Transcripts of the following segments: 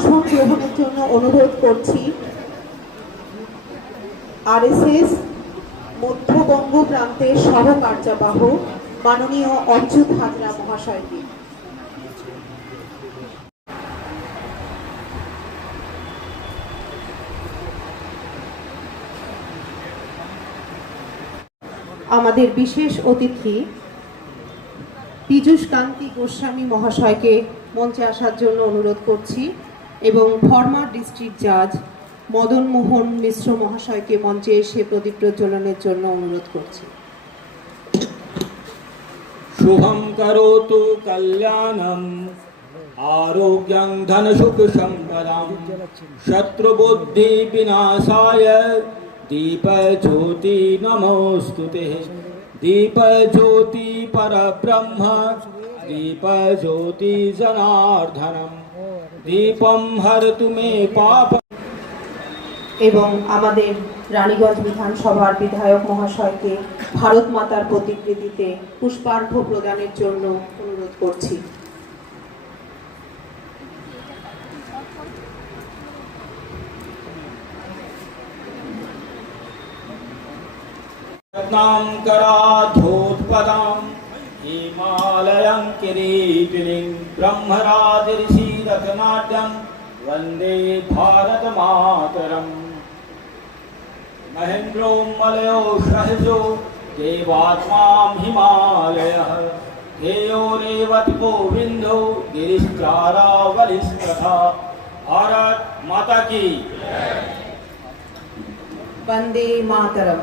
আসন গ্রহণের জন্য অনুরোধ করছি আরএসএস মধ্যবঙ্গ প্রান্তের সহ কার্যবাহক মাননীয় অচ্যুত হাজরা মহাশয়কে। আমাদের বিশেষ অতিথি পীযূষ কান্তি গোস্বামী মহাশয়কে মঞ্চে আসার জন্য অনুরোধ করছি এবং ফরমার ডিস্ট্রিক্ট জাজ মদন মোহন মিশ্র মহাশয়কে মঞ্চে এসে প্রদীপ প্রজ্বলনের জন্য অনুরোধ করছি। শুভং করোতু কল্যাণম আরোগ্যং ধন সুখ সম্পদাম শত্রুবুদ্ধি বিনাশায় দীপ জ্যোতি নমোস্তুতে। দীপ জ্যোতি পরব্রহ্ম দীপ জ্যোতি জনার্দনম দীপম হরতু মে পাপ। এবং আমাদের রানীগঞ্জ বিধানসভার বিধায়ক মহাশয়কে ভারত মাতার প্রতিকৃতিতে পুষ্পার্ঘ্য প্রদানের জন্য অনুরোধ করছি। रत्नांकराधोत्पदां हिमालयं किरीटिनीं ब्रह्मराजऋषिरथनाट्यं वन्दे भारतमातरम्। महेन्द्रो मलयो सहजो देवात्मां हिमालयः धेयो रेवती गोविन्दो गिरिश्चारावलिस्तथा। भारत माता की वंदे मातरम।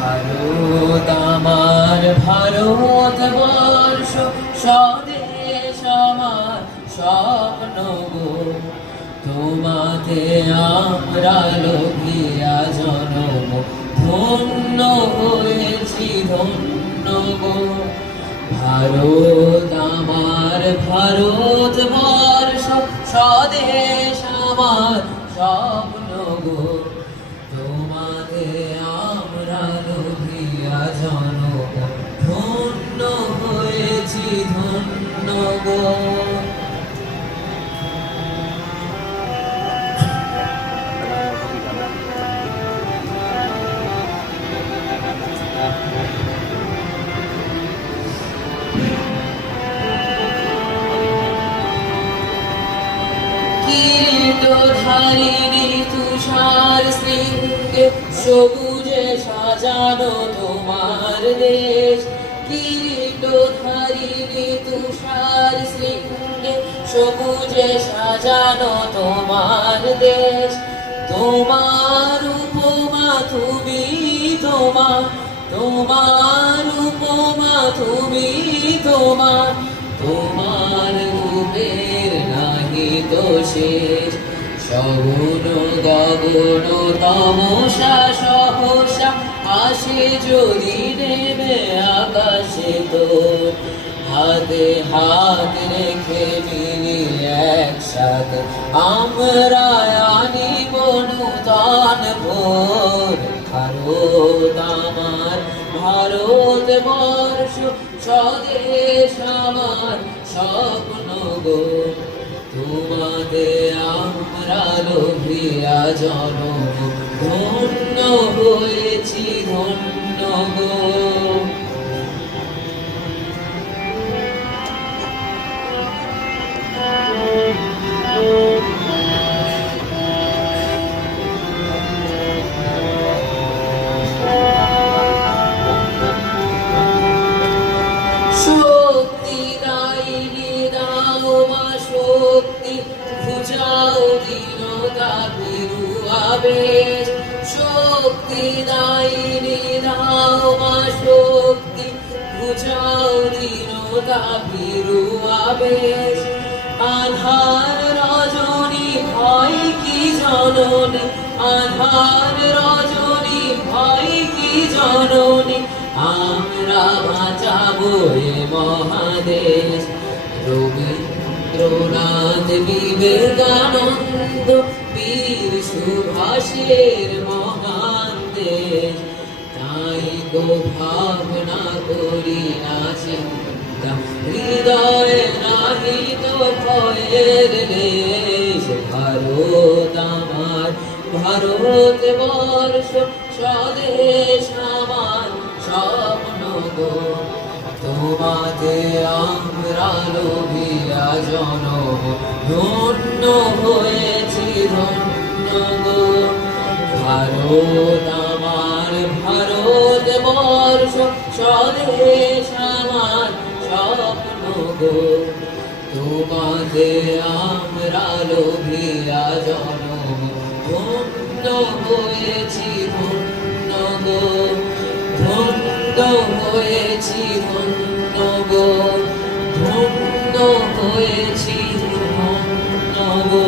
ভারত আমার ভারতবর্ষ স্বদেশ আমার স্বপ্ন গো। তোমাতে আমরা লোভিয়া জনম ধন্য হয়েছি ধন্য গো। ভারত আমার ভারতবর্ষ স্বদেশ আমার স্বপ্ন গো। তোমাতে আমরা লোভিয়া জনম ধন্য হয়েছি ধন্য গো। কিরীটধারিণী তুষার শৃঙ্গে সবুজে সাজানো তোমার দেশ। কিরীটধারিণী তুষার শৃঙ্গে সবুজে সাজানো তোমার দেশ। তোমার উপমা তুমি তোমার তোমার উপমা তুমি তোমার তোমার রূপের নাহি তো শেষ। সগুণ গগন তমসা সহসা আসে যদি নেমে আকাশে তো হাতে হাত রেখে মিলি একসাথে আমরা আনিব নূতন ভোর। ভারত আমার ভারতবর্ষ স্বদেশ আমার স্বপ্ন গো। তোমাতে আমরা লোভিয়া জনম ধন্য হয়েছি ধন্য গো। শক্তি দায়িনী দাও মা শক্তি ঘুচাও দীনতা ভীরু আবেশ। শক্তি মুক্তিদায়িনী দাও মা শক্তি, বুঝাও দীনতা ভীরু আবেশ। আধার রজনী ভয় কি জননী, আধার রজনী ভয় কি জননী, আমরা বাঁচাবো এ মহাদেশ। রবীন্দ্রনাথ বিবেকানন্দ বীর সুভাষের মহান দেশ, তাই গো ভাবনা করি না চিন্তা, হৃদয়ে নাহি তো ভয়ের লেশ। ভারত আমার ভারত বর্ষ, স্বদেশ আমার স্বপ্ন গো, তোমাতে আমরা লোভিয়া জনম, ধন্য হয়েছি ধন্য গো। ভারত আমার ভারত বর্ষ, স্বদেশ আমার স্বপ্ন গো, তোমাতে আমরা লোভিয়া জনম, ধন্য হয়েছি ধন্য গো, ধন্য হয়েছি ধন্য গো, ধন্য হয়েছি ধন্য গো।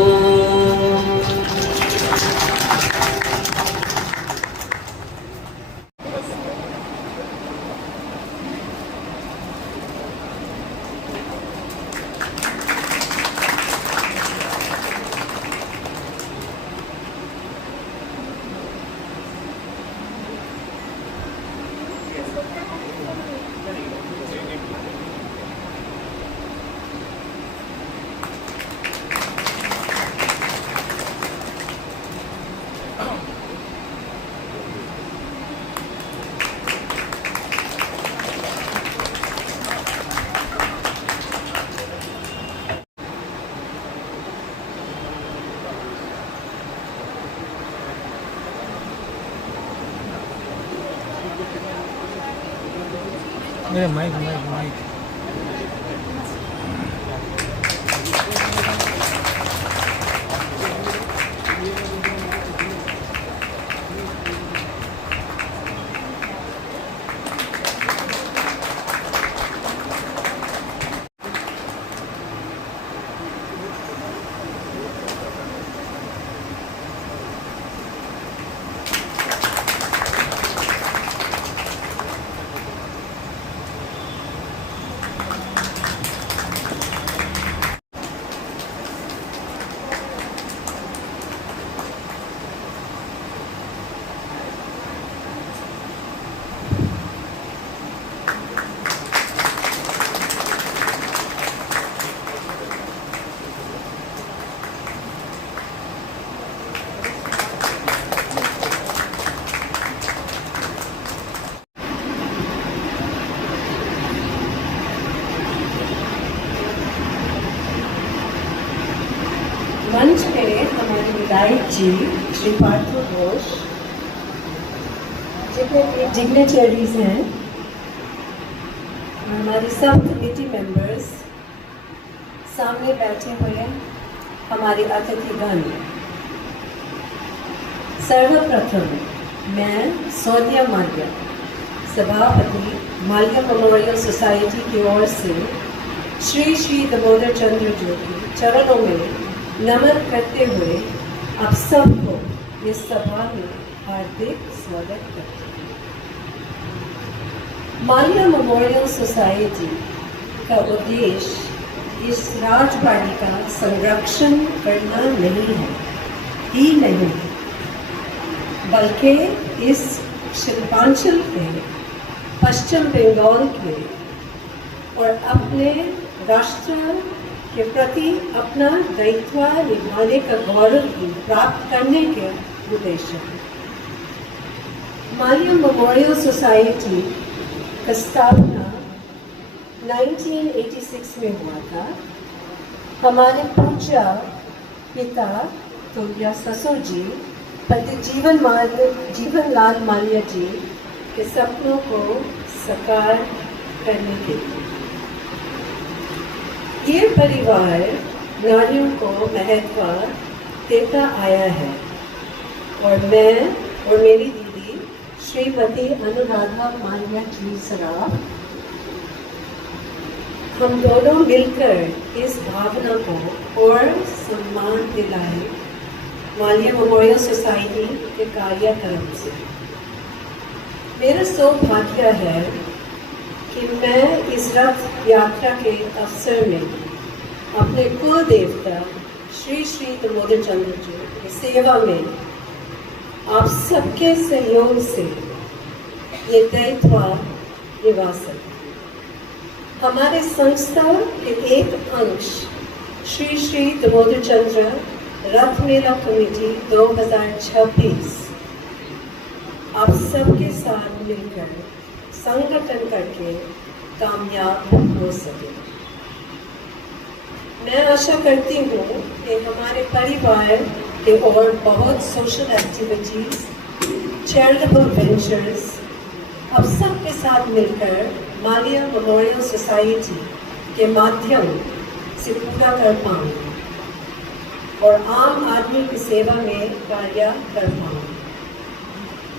माइक माइक माइक मंच पे हमारे विधायक जी श्री पार्थ घोष जितने भी डिग्नेटरीज हैं, हमारे सब कमेटी मेंबर्स, सामने बैठे हुए हमारे अतिथिगण, सर्वप्रथम मैं सोनिया माल्या, सभापति माल्या मेमोरियल सोसाइटी की ओर से श्री श्री दामोदर चंद्र जी के चरणों में नमन करते हुए आप सबको इस सभा में हार्दिक स्वागत करते हैं। माल्या मेमोरियल सोसाइटी का उद्देश्य इस राजबाड़ी का संरक्षण करना नहीं है ही नहीं, बल्कि इस शिल्पांचल के, पश्चिम बंगाल के और अपने राष्ट्र के प्रति अपना दायित्व निभाने का गौरव भी प्राप्त करने के उद्देश्य है। माल्या मेमोरियल सोसाइटी का स्थापना 1986 में हुआ था। हमारे पूज्य पिता तुल्य ससुर जी पंडित जीवनलाल माल्या जी के सपनों को साकार करने के लिए ये परिवार नारियों को महत्व देता आया है और मैं और मेरी दीदी श्रीमती अनुराधा माल्या जी सराफ, हम दोनों मिलकर इस भावना को और सम्मान दिलाए माल्या मेमोरियल सोसाइटी के कार्यक्रम से। मेरा सौभाग्य है कि मैं इस रथ यात्रा के अवसर में अपने कुल देवता श्री श्री दामोदर चंद्र जी की सेवा में आप सबके सहयोग से ये दायित्व निभा सकूं। हमारे संस्था के एक अंश श्री श्री दामोदर चंद्र रथ मेला कमेटी 2026 आप सबके साथ मिलकर संगठन करके कामयाब हो सके। मैं आशा करती हूँ कि हमारे परिवार के और बहुत सोशल एक्टिविटीज, चैरिटेबल वेंचर्स अब सबके साथ मिलकर माल्या मेमोरियल सोसाइटी के माध्यम से पूरा कर पाऊँ और आम आदमी की सेवा में कार्य कर पाऊँ।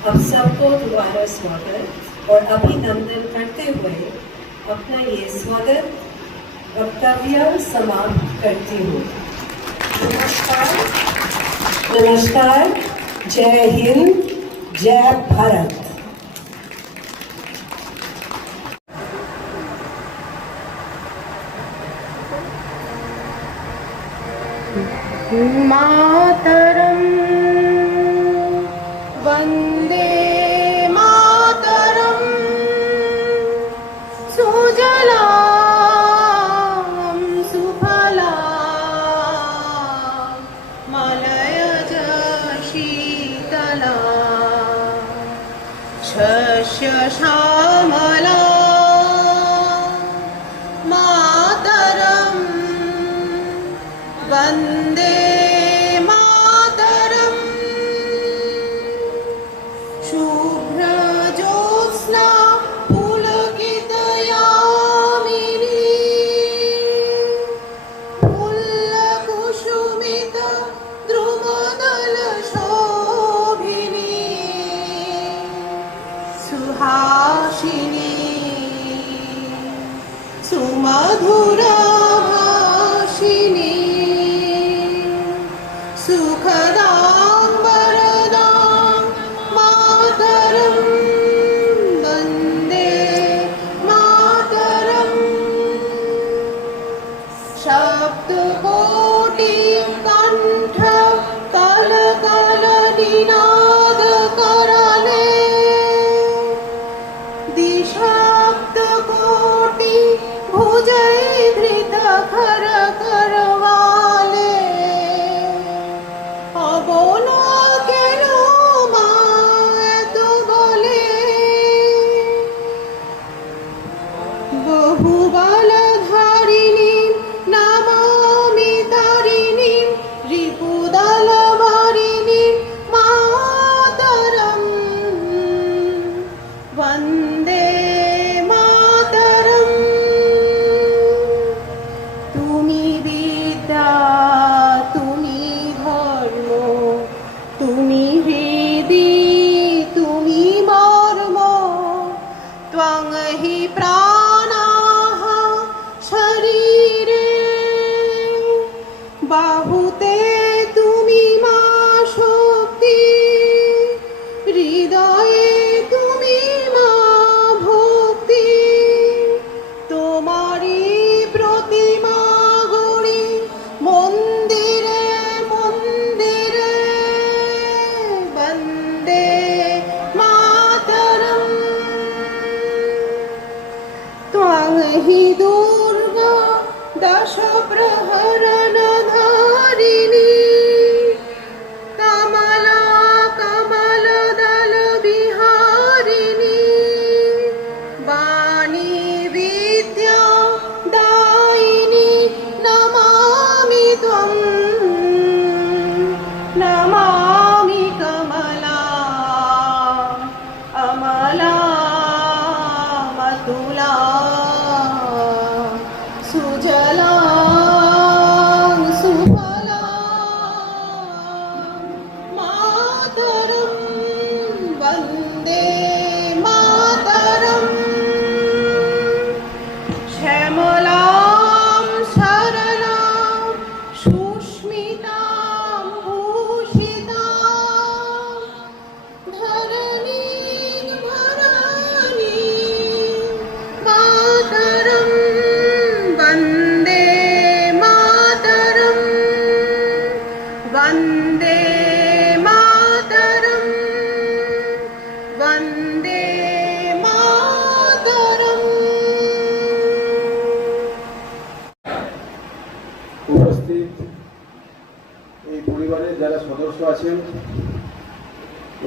अब सबको दोबारा स्वागत और अभिनंदन करते हुए अपना ये स्वागत वक्तव्य समाप्त करती हूँ। नमस्कार, नमस्कार, जय हिंद, जय भारत। मातरम वंदे मातरम सुजलाम सुफलाम मलयज शीतलाम शस्य श्यामलाम मातरम वंदे मातरम शुभ्रज्योत्स्ना पुलकितयामिनी फुल्लकुसुमित द्रुमदलशोभिनी सुहासिनी सुमधुरभाषिणी सुखदां वरदां मातरं वन्दे मातरम् शब्दकोटि कण्ठ कलकलनिनाद करले दिशब्दकोटि भुजैधृत खर करवाले अबोला केन मा एत बले बहुबलधारिणीं नमामि तारिणीं रिपुदलवारिणीं मातरं वन्दे मातरम् তুমি বিদ্যা তুমি ধর্ম তুমি হৃদি তুমি মর্ম ত্বং হি প্রাণাঃ শরীরে বাহুতে তুমি মা শক্তি হৃদয়ে তুমি মা ভক্তি তোমারি প্রতিমা গড়ি মন্দিরে মন্দিরে বন্দে মাতরম ত্বং হি দুর্গা দশ প্রহরণ ধারিণী কমলা কমল দল বিহারিণী বাণী বিদ্যা দায়িনী নমামি ত্বং নমামি কমলা অমলা মতুলা সুজলা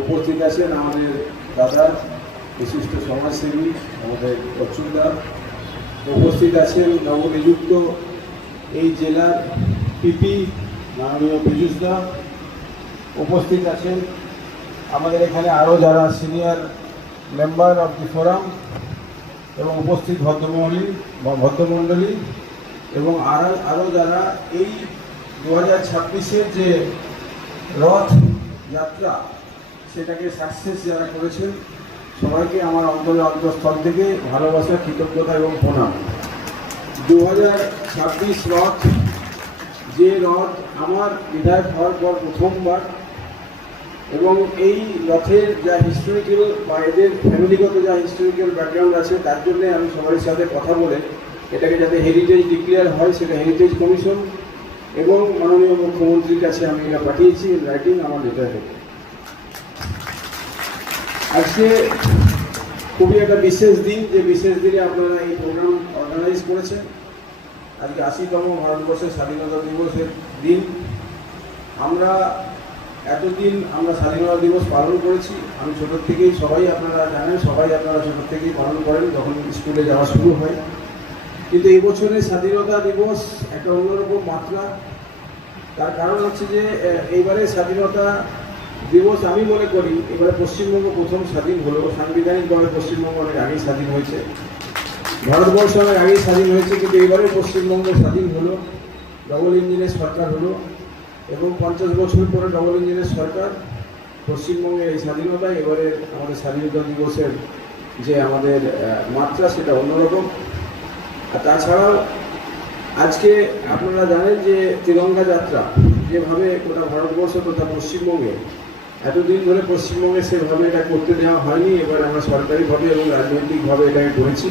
উপস্থিত আছেন আমাদের দাদা বিশিষ্ট সমাজসেবী আমাদের অচ্যুতদা, উপস্থিত আছেন নবনিযুক্ত এই জেলার পিপি মাননীয় পীযূষদা, উপস্থিত আছেন আমাদের এখানে আরও যারা senior member of the forum এবং উপস্থিত ভদ্রমণ্ডলী এবং আরও যারা এই 2026-এর যে রথ যাত্রা সেটাকে সাকসেস যারা করেছেন সবাইকে আমার অন্তঃস্থল থেকে ভালোবাসা, কৃতজ্ঞতা এবং প্রণাম। 2026 রথ, যে রথ আমার বিধায়ক হওয়ার পর প্রথমবার, এবং এই রথের যা হিস্টোরিক্যাল বা এদের ফ্যামিলিগত যা হিস্টোরিক্যাল ব্যাকগ্রাউন্ড আছে তার জন্যে আমি সবার সাথে কথা বলে এটাকে যাতে হেরিটেজ ডিক্লেয়ার হয় সেটা হেরিটেজ কমিশন এবং মাননীয় মুখ্যমন্ত্রীর কাছে আমি এটা পাঠিয়েছি রাইটিং আমার লেটারে। আজকে খুবই একটা বিশেষ দিন, যে বিশেষ দিনে আপনারা এই প্রোগ্রাম অর্গানাইজ করেছেন। আজকে 80তম ভারতবর্ষের স্বাধীনতা দিবসের দিন। আমরা এতদিন আমরা স্বাধীনতা দিবস পালন করেছি, আমি ছোটোর থেকেই, সবাই আপনারা জানেন, সবাই আপনারা ছোটোর থেকেই পালন করেন যখন স্কুলে যাওয়া শুরু হয়। কিন্তু এই বছরের স্বাধীনতা দিবস একটা অন্যরকম মাত্রা। তার কারণ হচ্ছে যে এইবারে স্বাধীনতা দিবস আমি মনে করি এবারে পশ্চিমবঙ্গ প্রথম স্বাধীন হলো। সাংবিধানিকভাবে পশ্চিমবঙ্গ অনেক আগেই স্বাধীন হয়েছে, ভারতবর্ষ অনেক আগেই স্বাধীন হয়েছে, কিন্তু এবারে পশ্চিমবঙ্গ স্বাধীন হলো, ডবল ইঞ্জিনের সরকার হলো এবং 50 বছর পরে ডবল ইঞ্জিনের সরকার। পশ্চিমবঙ্গের এই স্বাধীনতা, এবারে আমাদের স্বাধীনতা দিবসের যে আমাদের মাত্রা সেটা অন্যরকম। আর তাছাড়াও আজকে আপনারা জানেন যে তিরঙ্গা যাত্রা যেভাবে গোটা ভারতবর্ষ তথা পশ্চিমবঙ্গে এতদিন ধরে পশ্চিমবঙ্গে সেভাবে এটা করতে দেওয়া হয়নি, এবার আমরা সরকারিভাবে এবং রাজনৈতিকভাবে এটাকে করেছি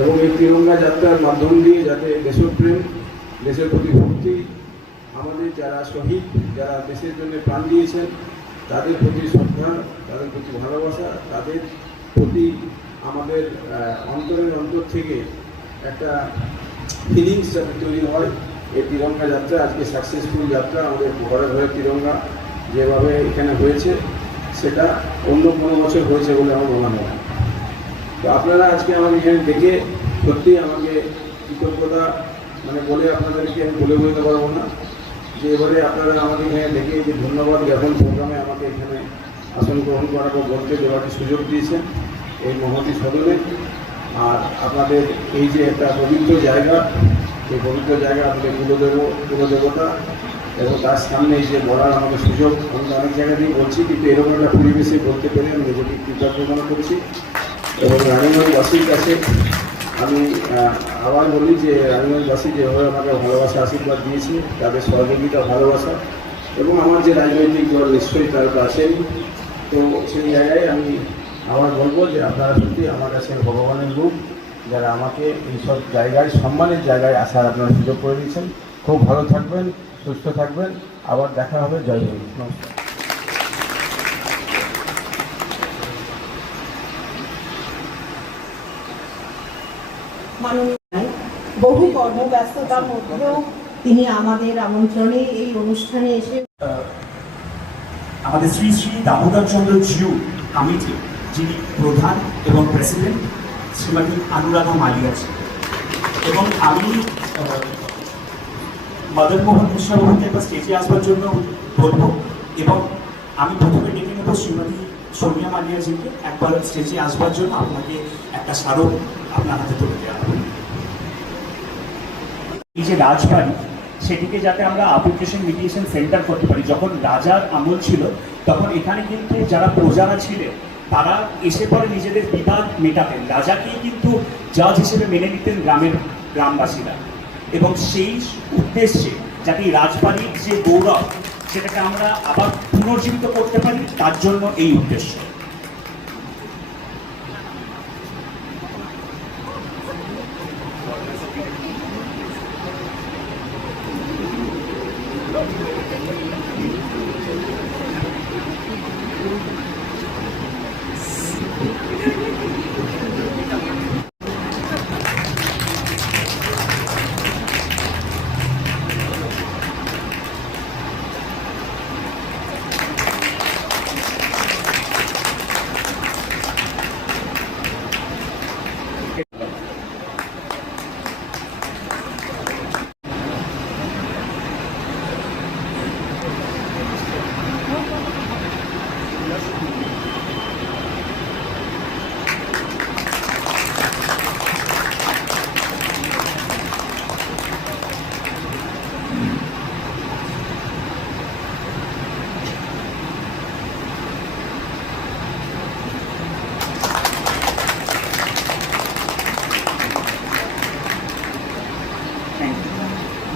এবং এই তিরঙ্গা যাত্রার মাধ্যম দিয়ে যাতে দেশপ্রেম, দেশের প্রতি ভক্তি, আমাদের যারা শহীদ, যারা দেশের জন্য প্রাণ দিয়েছেন তাদের প্রতি শ্রদ্ধা, তাদের প্রতি ভালোবাসা, তাদের প্রতি আমাদের অন্তরের অন্তর থেকে একটা ফিলিংস যাতে তৈরি হয়। এই তিরঙ্গা যাত্রা আজকে সাকসেসফুল যাত্রা, আমাদের ঘরে ঘরে তিরঙ্গা যেভাবে এখানে হয়েছে সেটা অন্য কোনো বছর হয়েছে বলে আমার মনে হয় না। তো আপনারা আজকে আমাকে এখানে দেখে সত্যি আমাকে কৃতজ্ঞতা বলে আপনাদেরকে আমি বলে বলতে পারবো না, যে এবারে আপনারা আমাকে এখানে দেখে যে ধন্যবাদ জ্ঞাপন প্রোগ্রামে আমাকে এখানে আসন গ্রহণ করার পর বলতে দেওয়ার সুযোগ দিয়েছেন এই মহতী সদনে। আর আপনাদের এই যে একটা পবিত্র জায়গা, এই পবিত্র জায়গা আপনাদের কুলদেবতা এবং তার সামনে এই যে বলার আমাকে সুযোগ, আমি অনেক জায়গাতেই বলছি, কিন্তু এরকম একটা পরিবেশে বলতে পেরে আমি নিজেকে কৃতজ্ঞ মনে করছি। এবং রানীগঞ্জবাসীর কাছে আমি আবার বলি যে রানীগঞ্জবাসী যেভাবে আমাকে ভালোবাসা আশীর্বাদ দিয়েছে, তাদের সহযোগিতা, ভালোবাসা এবং আমার যে রাজনৈতিক দল নিশ্চয়ই তার আছেন, তো সেই জায়গায় আমি আবার বলবো যে আপনারা সত্যি আমার কাছে ভগবানের রূপ, যারা আমাকে এইসব জায়গায়, সম্মানের জায়গায় আসার আপনারা সুযোগ করে দিয়েছেন। খুব ভালো থাকবেন, সুস্থ থাকবেন, আবার দেখা হবে। জয় হিন্দ, নমস্কার। বহু কর্মব্যস্ততার মধ্যেও তিনি আমাদের আমন্ত্রণে এই অনুষ্ঠানে এসে আমাদের শ্রী শ্রী দামোদর চন্দ্র জিউ কমিটি যিনি প্রধান এবং প্রেসিডেন্ট শ্রীমতী অনুরাধা মালিয়া এবং আমি মদন মোহন মিশ্রবাবুকে একবার স্টেজে আসবার জন্য বলবো এবং আমি প্রথমে ডেকে নেব শ্রীমতী সোনিয়া মালিয়াজিকে একবার স্টেজে আসবার জন্য। আপনাকে একটা স্মারক আপনার হাতে তুলে দেওয়া হবে। এই যে রাজবাড়ি, সেটিকে যাতে আমরা আর্বিট্রেশন মিডিয়েশন সেন্টার করতে পারি। যখন রাজার আমল ছিল তখন এখানে কিন্তু যারা প্রজারা ছিলেন তারা এসে পরে নিজেদের বিবাদ মেটাতেন, রাজাকেই কিন্তু জাজ হিসেবে মেনে নিতেন গ্রামবাসীরা। এবং সেই উদ্দেশ্যে যাতে রাজবাড়ির যে গৌরব সেটাকে আমরা আবার পুনর্জীবিত করতে পারি, তার জন্য এই উদ্দেশ্য।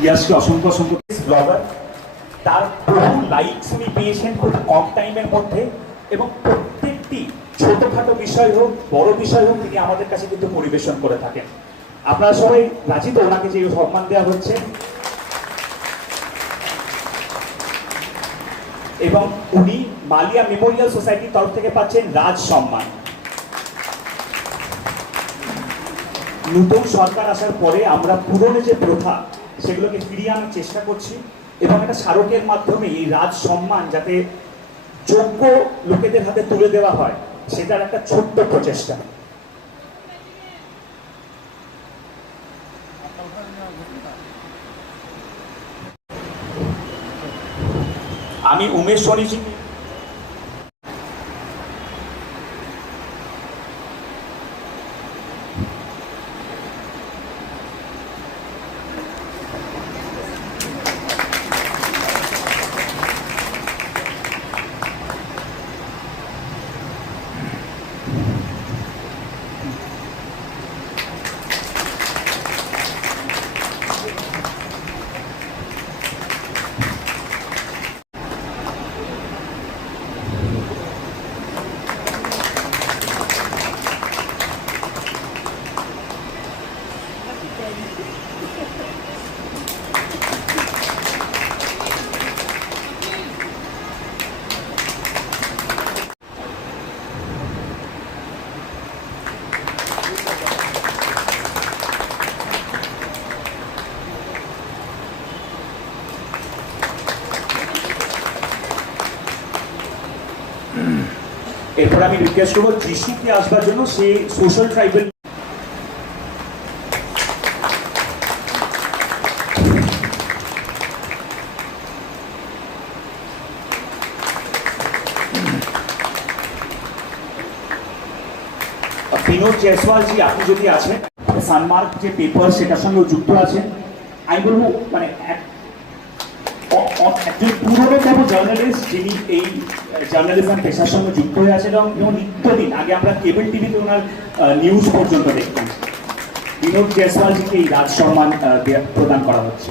ইয়াসকে অসংখ্য অসংখ্য ব্লগার, তার বহু লাইকস উনি পেয়েছেন খুব কম টাইমের মধ্যে, এবং প্রত্যেকটি ছোটখাটো বিষয় হোক বড় বিষয় হোক তিনি আমাদের কাছে কিন্তু পরিবেশন করে থাকেন। আপনারা সবাই রাজি তো ওনাকে যে সম্মান দেওয়া হচ্ছে? এবং উনি মালিয়া মেমোরিয়াল সোসাইটির তরফ থেকে পাচ্ছেন রাজ সম্মান। নতুন সরকার আসার পরে আমরা পুরনো যে প্রথা সেগুলোকে ফিরিয়ে আনার চেষ্টা করছি, এবং একটা স্মারকের মাধ্যমে এই রাজ সম্মান যাতে যোগ্য লোকেদের হাতে তুলে দেওয়া হয় সেটার একটা ছোট্ট প্রচেষ্টা। আমি উমেশ সোনিজি এরপর আমি রিকোয়েস্ট করবো যিশুকে আসবার জন্য। সে সোশ্যাল ট্রাইবেল বিনোদ জয়সওয়াল জি, আপনি যদি আছেন, সানমার্ক যে পেপার সেটার সঙ্গে যুক্ত আছেন, আমি বলবো মানে একজন পুরোতম জার্নালিস্ট যিনি এই জার্নালিজম পেশার সঙ্গে যুক্ত হয়ে আছেন, এবং নিত্যদিন আগে আমরা কেবল টিভিতে ওনার নিউজ পর্যন্ত দেখতাম। বিনোদ জয়সওয়ালজিকে এই রাজ সম্মান প্রদান করা হচ্ছে।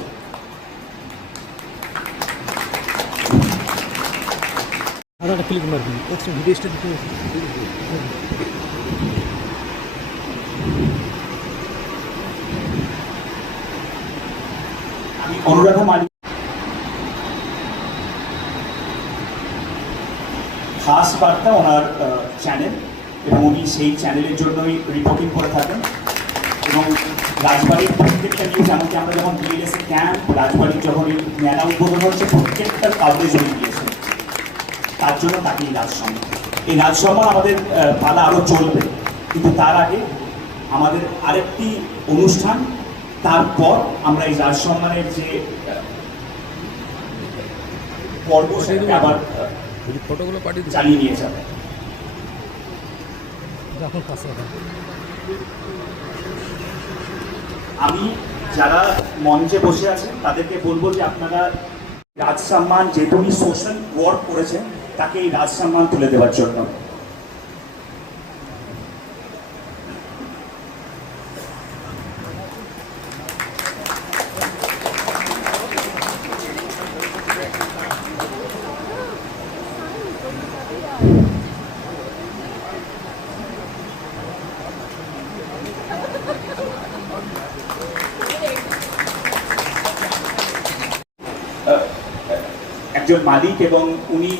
আমি অনুরাধা মালিক খাস বার্তা ওনার চ্যানেল, এবং উনি সেই চ্যানেলের জন্যই রিপোর্টিং করে থাকেন, এবং রাজবাড়ির প্রত্যেকটা নিউজ, এমনকি আমরা যখন বিএলএসএ ক্যাম্প, রাজবাড়ির যখন এই মেলা উদ্বোধন হচ্ছে প্রত্যেকটা কাভারেজ উনি দিয়েছেন। তার জন্য তাকে এই রাজ সম্মান। এই রাজ সম্মান আমাদের পালা আরও চলবে, কিন্তু তার আগে আমাদের আরেকটি অনুষ্ঠান, তারপর আমরা এই রাজ সম্মানের যে পর্ব সেটাকে আবার ফটোগুলো পাঠিয়ে দিন। চালিয়ে নিয়ে যাবে। আমি যারা মঞ্চে বসে আছেন তাদেরকে বলবো যে আপনারা রাজ সম্মান, যেহেতু উনি সোশ্যাল ওয়ার্ক করেছেন, তাকে এই রাজ সম্মান তুলে দেওয়ার জন্য। একজন মালিক, এবং উনি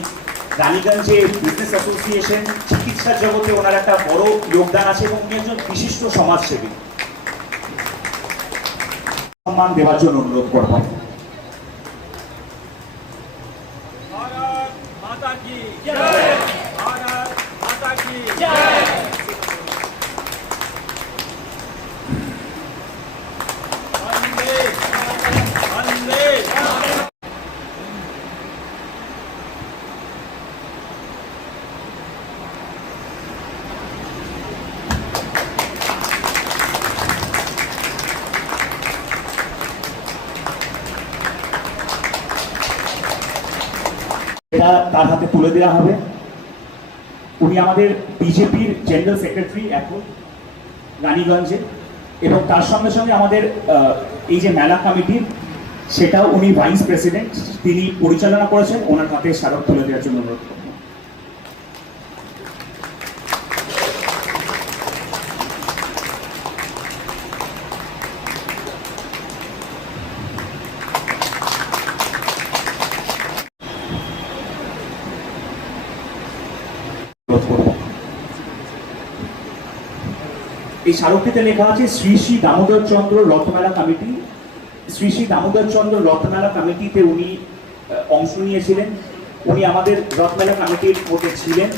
রানীগঞ্জে বিজনেস অ্যাসোসিয়েশন চিকিৎসা জগতে ওনার একটা বড় যোগদান আছে, এবং উনি একজন বিশিষ্ট সমাজসেবী। সম্মান দেওয়ার জন্য অনুরোধ করব। भारत माता की जय, भारत माता की जय। वंदे वंदे এটা তার হাতে তুলে দেওয়া হবে। উনি আমাদের বিজেপির জেনারেল সেক্রেটারি এখন রানীগঞ্জে, এবং তার সঙ্গে সঙ্গে আমাদের এই যে মেলা কমিটির সেটাও উনি ভাইস প্রেসিডেন্ট, তিনি পরিচালনা করেছেন। ওনার হাতে স্মারক তুলে দেওয়ার জন্য অনুরোধ করব। অনুরোধ করব। এই স্মারকটিতে লেখা আছে শ্রী শ্রী দামোদর চন্দ্র রথমেলা কমিটি। শ্রী শ্রী দামোদর চন্দ্র রথমেলা কমিটিতে উনি অংশ নিয়েছিলেন। উনি আমাদের রথমেলা কমিটির মধ্যে ছিলেন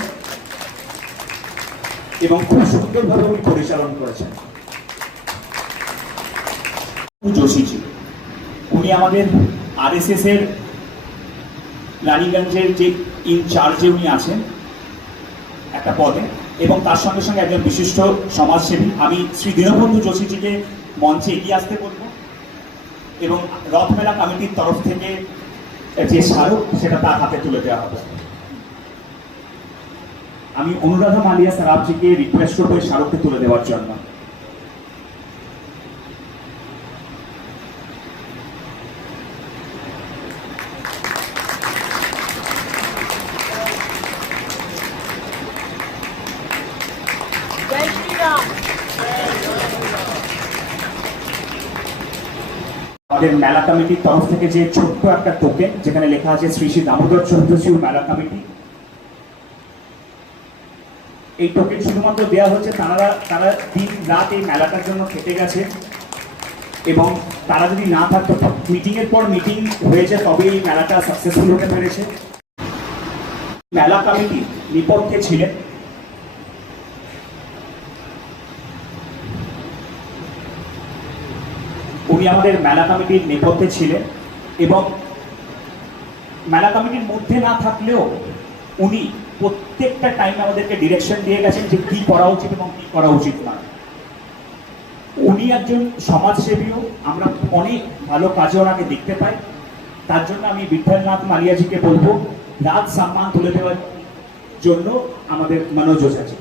এবং খুব সুন্দরভাবে উনি পরিচালন করেছেন। যোশীজি, উনি আমাদের আরএসএস এর রানীগঞ্জের যে ইনচার্জে উনি আছেন একটা পদে, এবং তার সঙ্গে সঙ্গে একজন বিশিষ্ট সমাজসেবী। আমি শ্রী দীনবন্ধু যোশীজিকে মঞ্চে এগিয়ে আসতে বলব এবং রথমেলা কমিটির তরফ থেকে যে স্মারক সেটা তার হাতে তুলে দেওয়া হবে। আমি অনুরাধা মালিয়া সারাবজিকে রিকোয়েস্ট করবো এই স্মারকটি তুলে দেওয়ার জন্য। আমাদের মেলা কমিটির তরফ থেকে যে ছোট্ট একটা টোকেন যেখানে লেখা আছে শ্রী শ্রী দামোদর চন্দ্রজিউ মেলা কমিটি, এই টোকেন শুধুমাত্র দেওয়া হচ্ছে তারা দিন রাত এই মেলাটার জন্য খেটে গেছে এবং তারা যদি না থাকতো, মিটিং এর পর মিটিং হয়েছে তবে এই মেলাটা সাকসেসফুল হতে পেরেছে। মেলা কমিটি নেপথ্যে ছিলেন উনি আমাদের মেলা কমিটির নেপথ্যে ছিলেন এবং মেলা কমিটির মধ্যে না থাকলেও উনি প্রত্যেকটা টাইম আমাদেরকে ডিরেকশন দিয়ে গেছেন যে কি করা উচিত এবং কি করা উচিত না। উনি একজন সমাজসেবীও, আমরা অনেক ভালো কাজে ওনাকে দেখতে পাই। তার জন্য আমি বিঠ্ঠলনাথ মালিয়াজিকে বলবো রাজ সম্মান তুলে দেওয়ার জন্য আমাদের মনোজ ওঝাজি।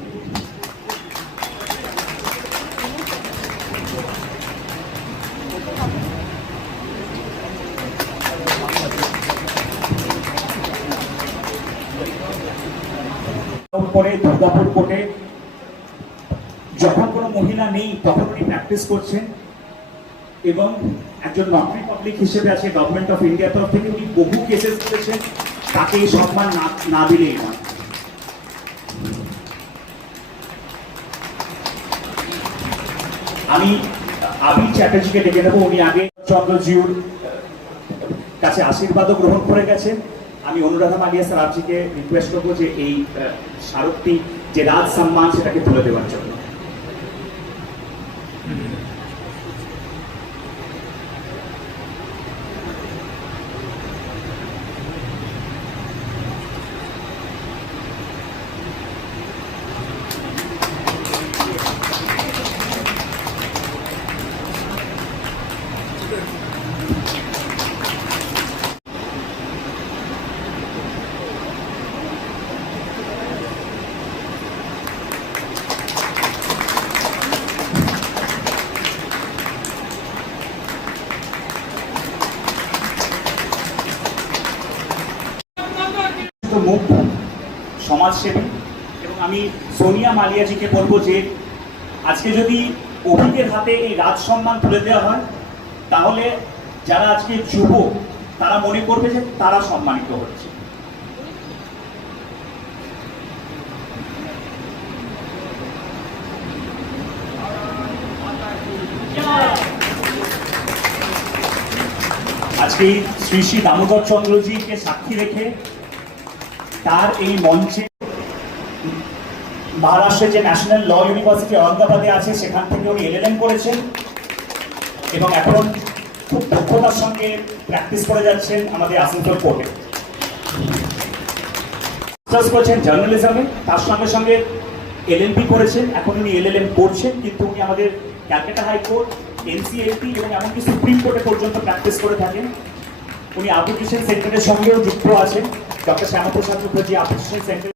পরে দুর্গাপুর কোর্টে যখন কোনো মহিলা নেই তখন উনি প্র্যাকটিস করছেন এবং একজন নকরি পাবলিক হিসেবে আছে গভর্নমেন্ট অফ ইন্ডিয়ার তরফ থেকে উনি বহু কেসেস করেছেন, তাকে এই সম্মান না দিলেই নয়। আমি আবির চ্যাটার্জিকে ডেকে নেবো, উনি আগে চন্দ্রজিউর কাছে আশীর্বাদও গ্রহণ করে গেছেন। আমি অনুরাধা মালিয়া সারাবজিকে রিকোয়েস্ট করবো যে এই স্মারকটি যে রাজ সম্মান সেটাকে তুলে দেওয়ার জন্য। মুখ সমাজসেবী এবং আমি সোনিয়া মালিয়াজিকে বলবো যে আজকে যদি অভিকের হাতে এই রাজ সম্মান তুলে দেওয়া হয় তাহলে যারা আজকে যুবক তারা মনে করবে যে তারা সম্মানিত হচ্ছে। আজকে শ্রী শ্রী দামোদর চন্দ্রজিকে সাক্ষী রেখে তার এই মঞ্চে মহারাষ্ট্রের যে ন্যাশনাল ল ইউনিভার্সিটি ঔরঙ্গাবাদে আছে সেখান থেকে উনি এলএলএম করেছেন এবং এখন খুব দক্ষতার সঙ্গে প্র্যাকটিস করে যাচ্ছেন আমাদের আসানসোল কোর্টে। মাস্টার্স করেছেন জার্নালিজমে, তার সঙ্গে সঙ্গে এলএলবি করেছেন, এখন উনি এলএলএম করছেন, কিন্তু উনি আমাদের ক্যালকাটা হাইকোর্ট, এনসিএলটি এবং এমনকি সুপ্রিম কোর্টে পর্যন্ত প্র্যাকটিস করে থাকেন। উনি আর্বিট্রেশন সেন্টারের সঙ্গেও যুক্ত আছেন, doctor Shyamaprasad Mukherjee arbitration centre.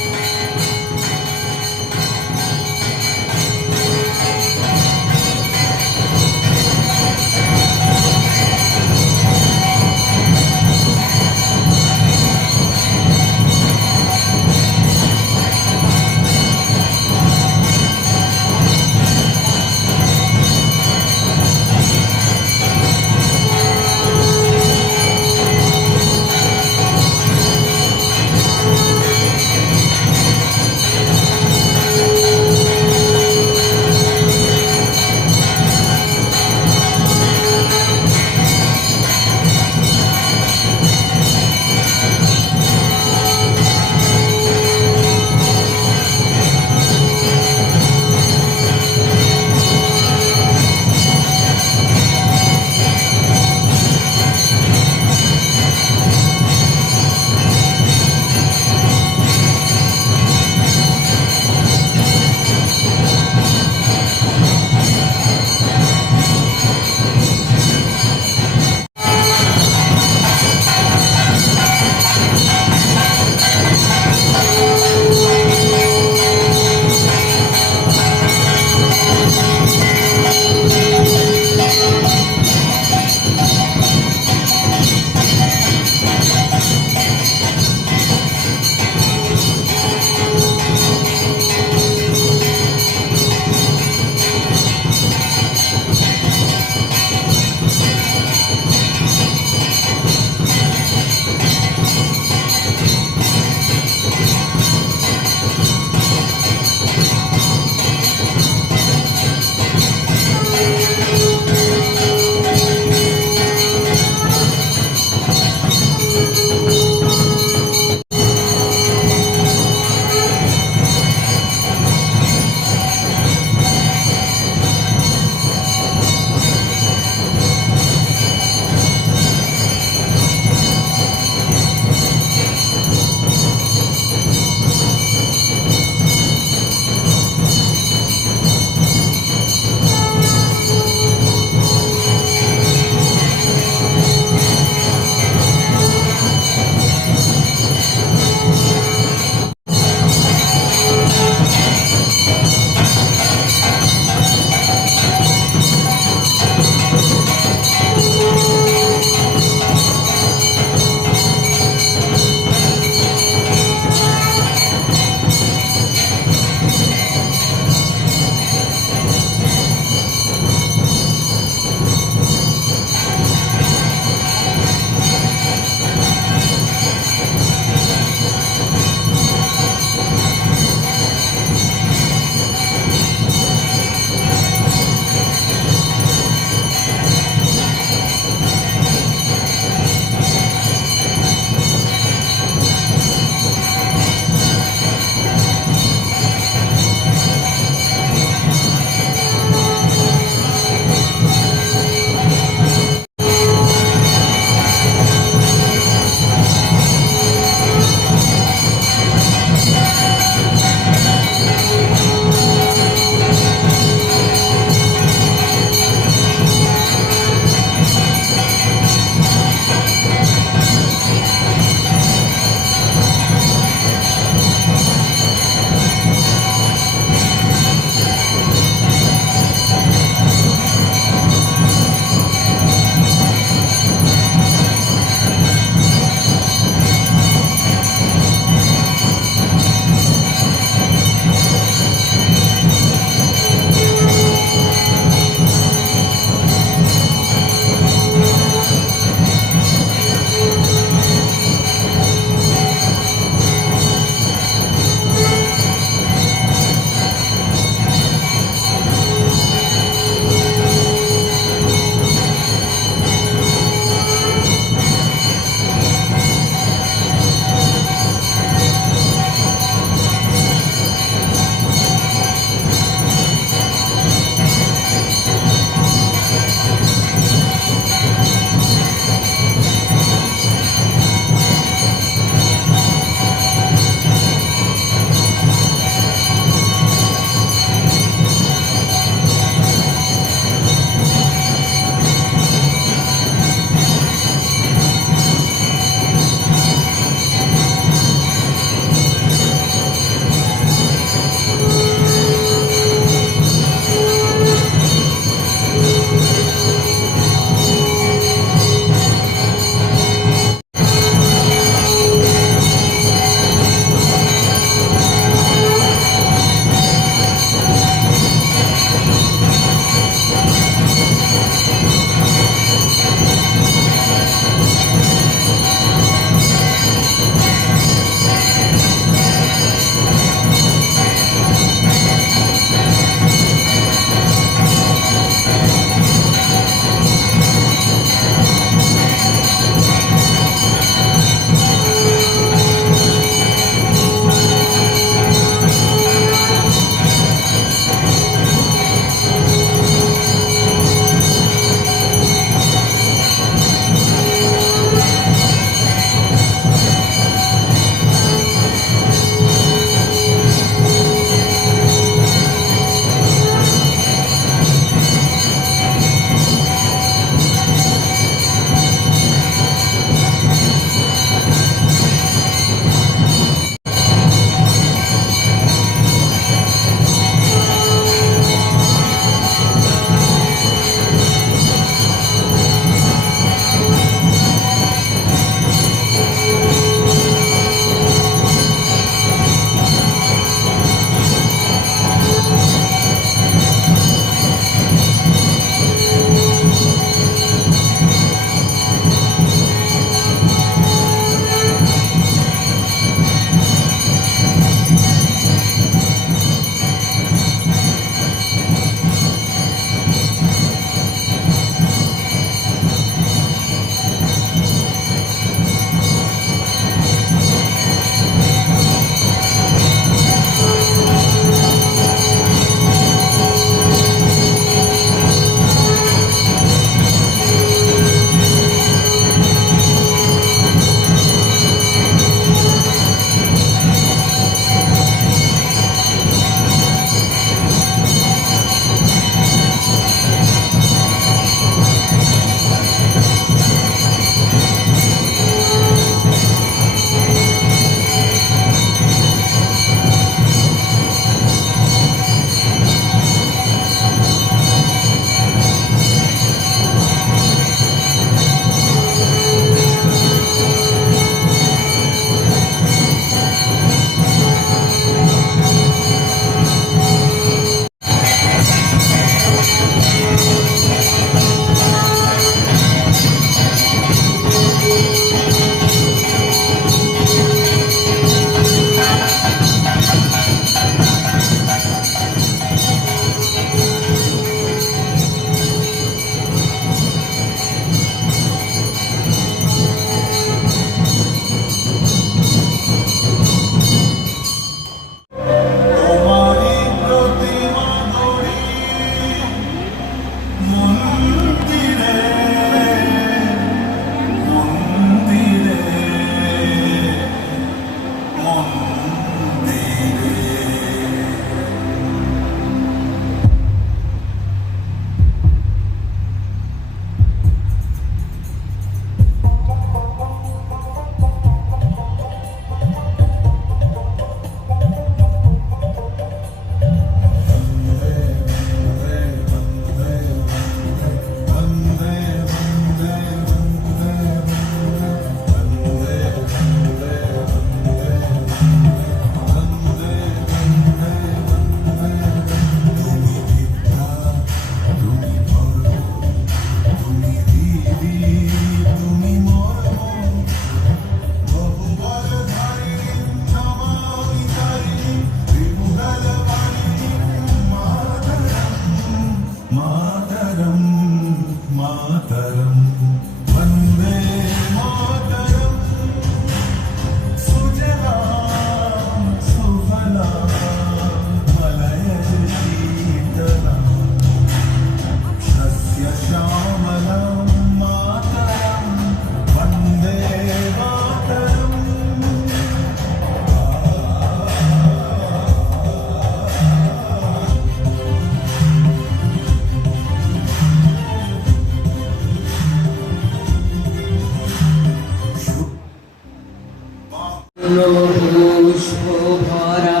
পুষ্প ভরা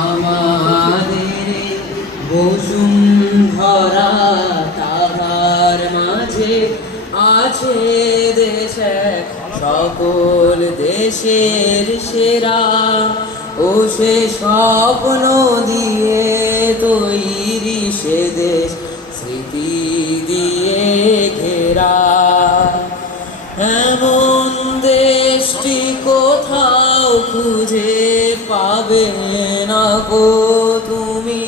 আমাদের বসুন্ধরা, তাহার মাঝে আছে দেশ এক, সকল দেশের সেরা। ও সে স্বপ্ন দিয়ে তৈরি সে দেশ, স্মৃতি দিয়ে ঘেরা। এমন দেশটি কোথাও খুঁজে পাবে না গো তুমি,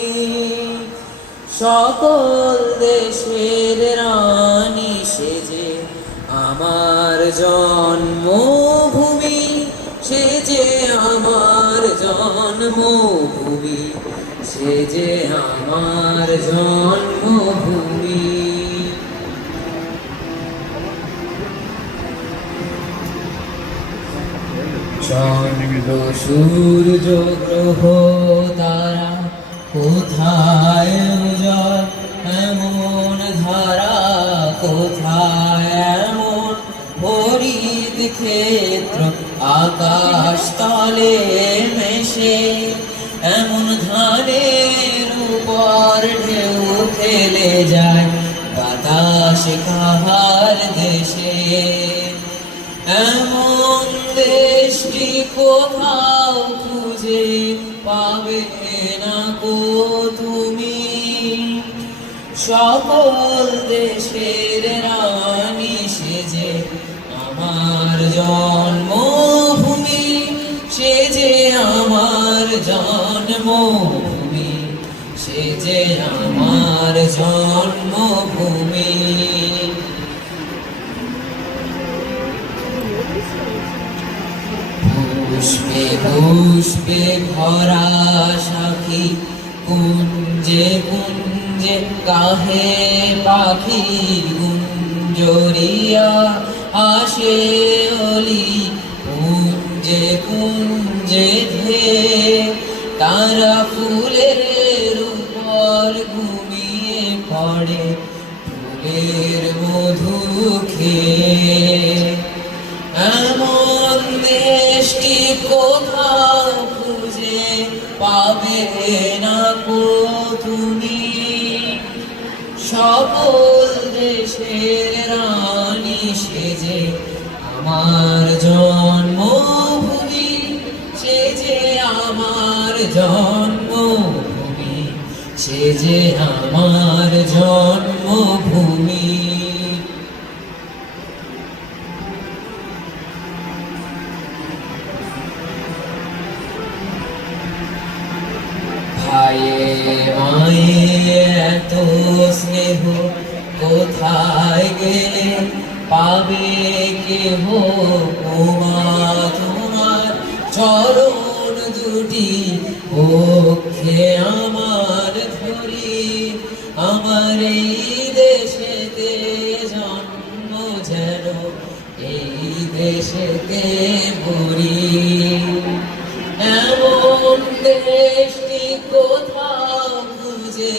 সকল দেশের রানী সেজে আমার জন্মভূমি, সে যে আমার জন্মভূমি, সে যে আমার জন্মভূমি। চন্দ্র সূর্য গ্রহ তারা কোথায় উজ্জ্বল, এমন ধারা কোথায় এমন হরিত ক্ষেত্র, আকাশ তলে মেশে এমন ধানের উপর ঢেউ খেলে যায় বাতাস কাহার দেশে। এমন দেশটি কোথাও খুঁজে পাবে না গো তুমি, সকল দেশের রানী সেজে আমার জন্মভূমি, সে যে আমার জন্মভূমি, সে যে আমার জন্মভূমি। পুষ্পে পুষ্পে ভরা সাখী, কুঞ্জে কুঞ্জে কাহে পাখি, গুঞ্জরিয়া আসে অলি, কুঞ্জে কুঞ্জে ধে তারা ফুলের উপর ঘুমিয়ে পড়ে, ফুলের মধু খেয়ে। এমন দেশটি কোথাও খুঁজে পাবে না গো তুমি, সকল দেশের রানী সেজে আমার জন্মভূমি, সে যে আমার জন্মভূমি, সে যে আমার জন্মভূমি। ভাইয়ে মায়ে এত স্নেহ কোথায় গেলে পাবে কেহ, ওমা তোমার চরণ দুটি পক্ষে আমার ধরি, আমার এই দেশেতে জন্ম যেন এই দেশেতে মরি। এমন দেশটি কোথাও খুঁজে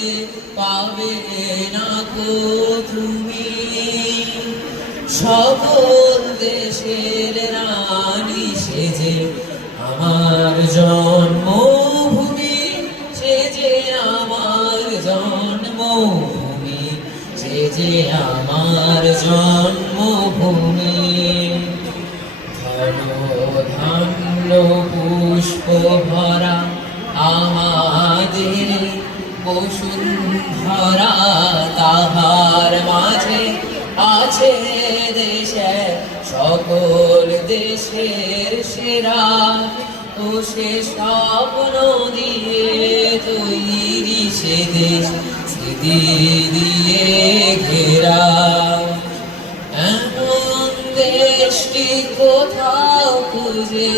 পাবে না গো তুমি, সকল দেশের রানী সেজে আমার জন্মভূমি, সে যে আমার জন্মভূমি, সে যে আমার জন্মভূমি। ধন্য পুষ্প ভরা আমাদের বসুন্ধরা, তাহার মাঝে আছে দেশে সকল দেশের সেরা। ও সে স্বপ্ন দিয়ে তৈরি সে দেশ, স্মৃতি দিয়ে ঘেরা। এমন দেশটি কোথাও খুঁজে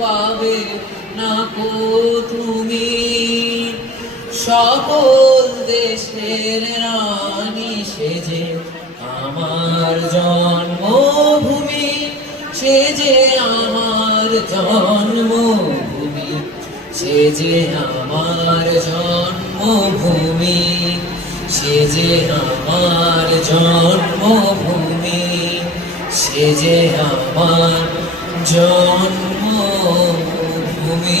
পাবে না গো তুমি, সকল দেশের রানী সেজে আমার জন্মভূমি, সে যে আমার জন্মভূমি, সে যে আমার জন্মভূমি, সে যে আমার জন্মভূমি, সে যে আমার জন্মভূমি। ভূমি।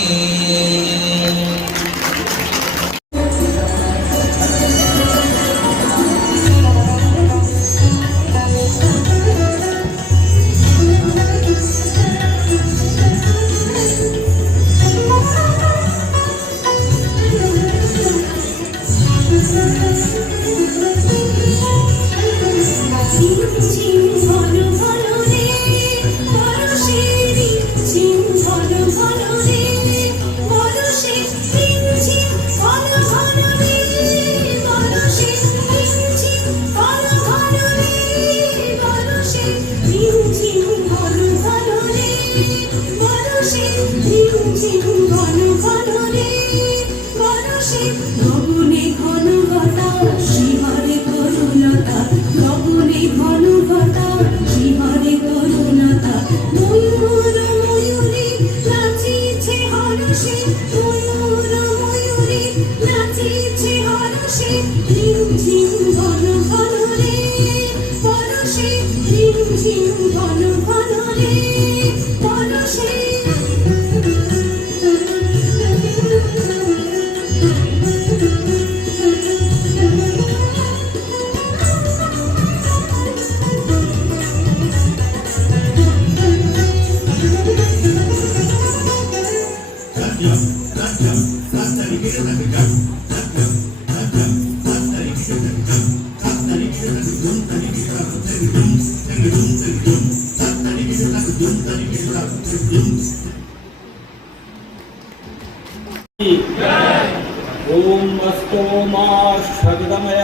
ओम अस्तो मा सद्गमय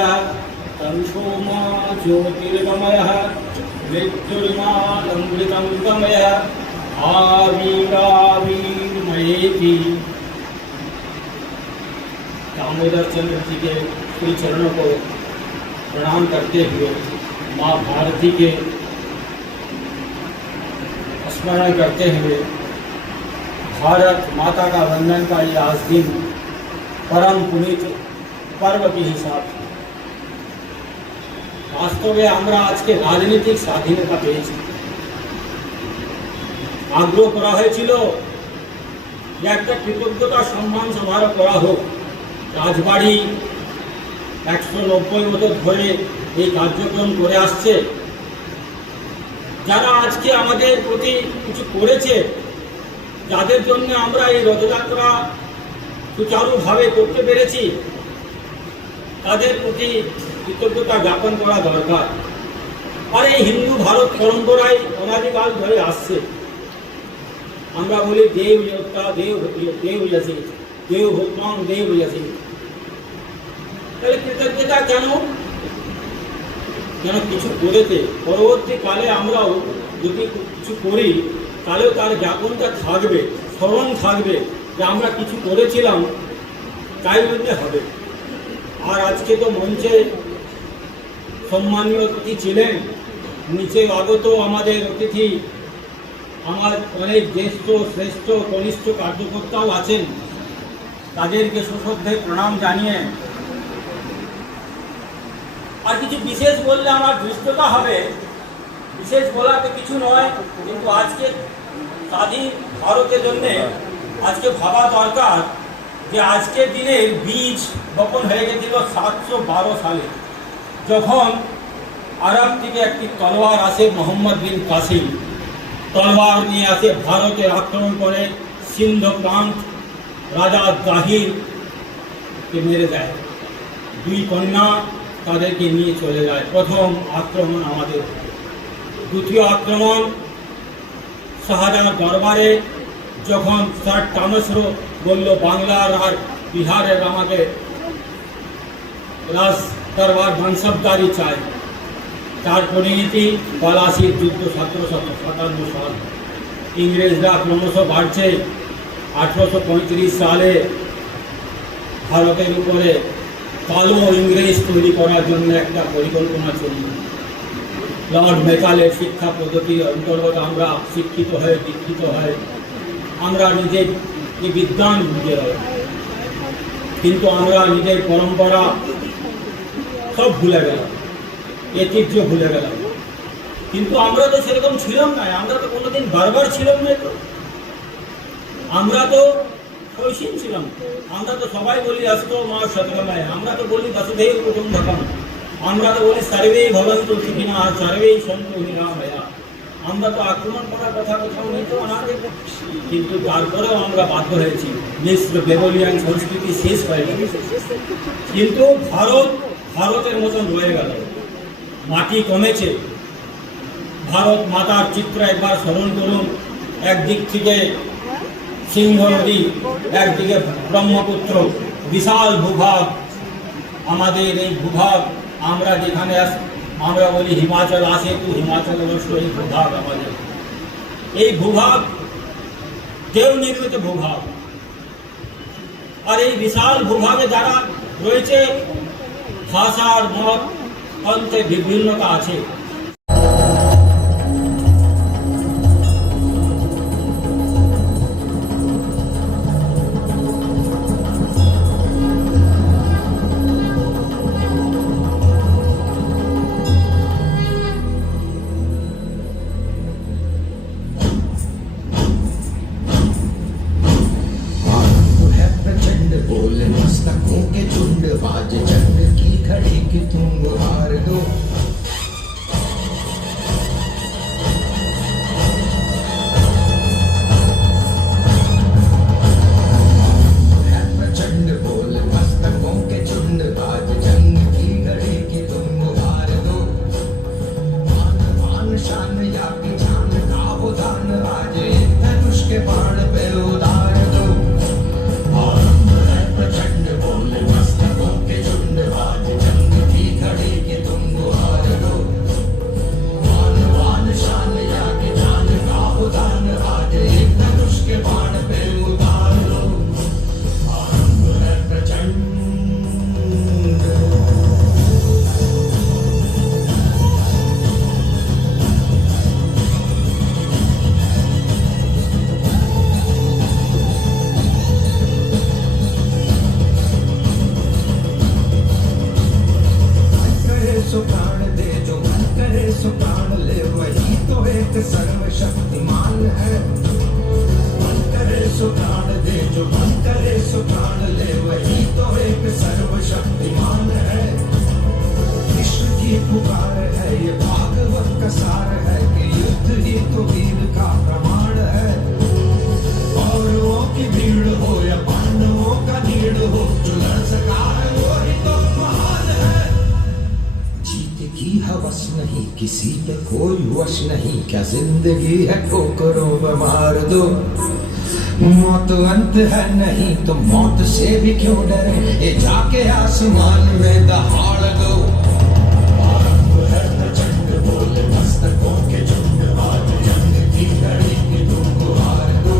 तंसो मा ज्योतिर्गमय मृत्युर्मामृतं गमय आवीरावीर्मयेति। दामोदर चंद्र जी के श्री चरणों को प्रणाम करते हुए माँ भारती के स्मरण करते हुए भारत माता का वंदन का ये आज दिन परम पुनीत पर्व की हिसाब से वास्तवे আমরা আজকে রাজনৈতিক স্বাধীনতা পেয়েছি। আগ্রহ করা হয়েছিল যে একটা কৃতজ্ঞতা সম্মান সমারোহ করা হোক। রাজবাড়ি 190 বছর ধরে এই কার্যক্রম করে আসছে। যারা আজকে আমাদের প্রতি কিছু করেছে, যাদের জন্য আমরা এই রথযাত্রা সুচারুভাবে করতে পেরেছি, তাদের প্রতি কৃতজ্ঞতা জ্ঞাপন করা দরকার। আর এই হিন্দু ভারত পরম্পরায় অনাদিকাল ধরে আসছে। আমরা বলি দেব যোদ্ধা দেব দেব যসি, দেব ভগবান দেব যসি। তাহলে কৃতজ্ঞতা কেন? যেন কিছু করেছে পরবর্তীকালে আমরাও যদি কিছু করি তাহলেও তার জ্ঞাপনটা থাকবে, স্মরণ থাকবে যে আমরা কিছু করেছিলাম, তাই বলতে হবে। আর আজকে তো মঞ্চে সম্মানীয় অতিথি ছিলেন, নিচে আগত আমাদের অতিথি আমার অনেক জ্যেষ্ঠ শ্রেষ্ঠ কনিষ্ঠ কার্যকর্তাও আছেন। তাদেরকে সশ্রদ্ধে প্রণাম জানিয়ে আর কিছু বিশেষ বললে আমার ধৃষ্টতা হবে। বিশেষ বলাতে কিছু নয়, কিন্তু আজকে স্বাধীন ভারতের জন্যে আজকে ভাবা দরকার যে আজকের দিনের বীজ বপন হয়ে গেছিল 712 সালে, যখন আরব থেকে একটি তলোয়ার আসে, মোহাম্মদ বিন কাসিম তলোয়ার নিয়ে আসে, ভারতের আক্রমণ করে সিন্ধ প্রান্ত রাজা দাহিরকে মেরে দেয়। 2 কন্যা তাদেরকে নিয়ে চলে যায়। প্রথম আক্রমণ আমাদের। দ্বিতীয় আক্রমণ শাহজাহান দরবারে, যখন স্যার তামসর বলল বাংলার আর বিহারের আমাদের রাজ দরবার মানসবদারি চাই, তার পরিণতি 82 যুদ্ধ 1757 সাল। ইংরেজরা ক্রমশ বাড়ছে। 1835 সালে ভারতের উপরে কালো ইংরেজ তৈরি করার জন্য একটা পরিকল্পনা ছিল। লর্ড মেকালের শিক্ষা পদ্ধতির অন্তর্গত আমরা শিক্ষিত হয়ে দীক্ষিত হয়ে আমরা নিজের বিজ্ঞান বুঝে হয়, কিন্তু আমরা নিজের পরম্পরা সব ভুলে গেলাম, ঐতিহ্য ভুলে গেলাম। কিন্তু আমরা তো সেরকম ছিলাম না, আমরা তো কোনোদিন বারবার ছিলাম না। আমরা তো শৌখিন ছিলাম, আমরা তো সবাই বলি অস্তো মা সৎগময়, আমরা তো বলি বসুধৈব কুটুম্বকম, আমরা তো বলি সর্বেই ভবন্তু সুখিনঃ সর্বেই সন্তু নিরাময়া। আমরা তো আক্রমণ করার কথা কোথাও নেই তো আমাদের, কিন্তু তারপরেও আমরা বাধ্য হয়েছি মিশ্র বেঙ্গলিয়ান সংস্কৃতি শেষ হয়ে গেল, কিন্তু ভারতের মতন রয়ে গেল, মাটি কমেছে। ভারত মাতার চিত্র একবার স্মরণ করুন, একদিক থেকে সিংহ নদী, একদিকে ব্রহ্মপুত্র, বিশাল ভূভাগ। আমাদের এই ভূভাগ আমরা যেখানে আমরা বলি হিমাচল আসে, তো হিমাচল অবশ্য এই ভূভাগ আমাদের, এই ভূভাগ দেব নির্মিত ভূভাগ। আর এই বিশাল ভূভাগে যারা রয়েছে, ভাষার মত পন্থে বিভিন্নতা আছে। प्रचंड बोल मस्तकों के झुंड बाज चंड की घड़ी की तुम गुहार दो। प्रचंड बोल मस्तकों के झुंड बाज चंड की घड़ी की तुम गुहार दो। मान मान शान या की जान का वो दान आज धनुष के बाण पे उतार दो। प्रचंड बोल मस्तकों के झुंड बाज जंग की घड़ी की तुम गुहार दो। मान मान शान या की जान का उदान आज एक धनुष के बाण पे उतार दो। आरंभ है प्रचंड। सो प्राण दे जो मन करे सो प्राण ले, वही तो एक सर्वशक्तिमान है। मन करे सो प्राण दे जो मन करे सो प्राण ले, वही तो एक सर्वशक्तिमान है। विश्व की पुकार है ये भागवत का सार है कि युद्ध ही तो वीर का प्रमाण है। कौरवों की भीड़ हो या पांडवों का नीड़ हो, जो लड़ सका है वो ही तो महान है। जीत की हवस नहीं किसी पे कोई वश नहीं, क्या जिंदगी है ठोकरों में मार दो। मौत अंत है नहीं तो मौत से भी क्यों डरे, ये जाके आसमान में दहाड़ दो। आरंभ है प्रचंड बोल मस्तकों के झुंड बाज जंग की घड़ी की तुम गुहार दो।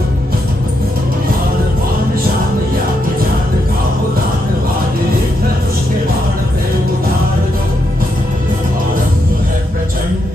मान मान शान या की जान का उदान आज एक धनुष के बाण पे उतार दो। आरंभ है प्रचंड।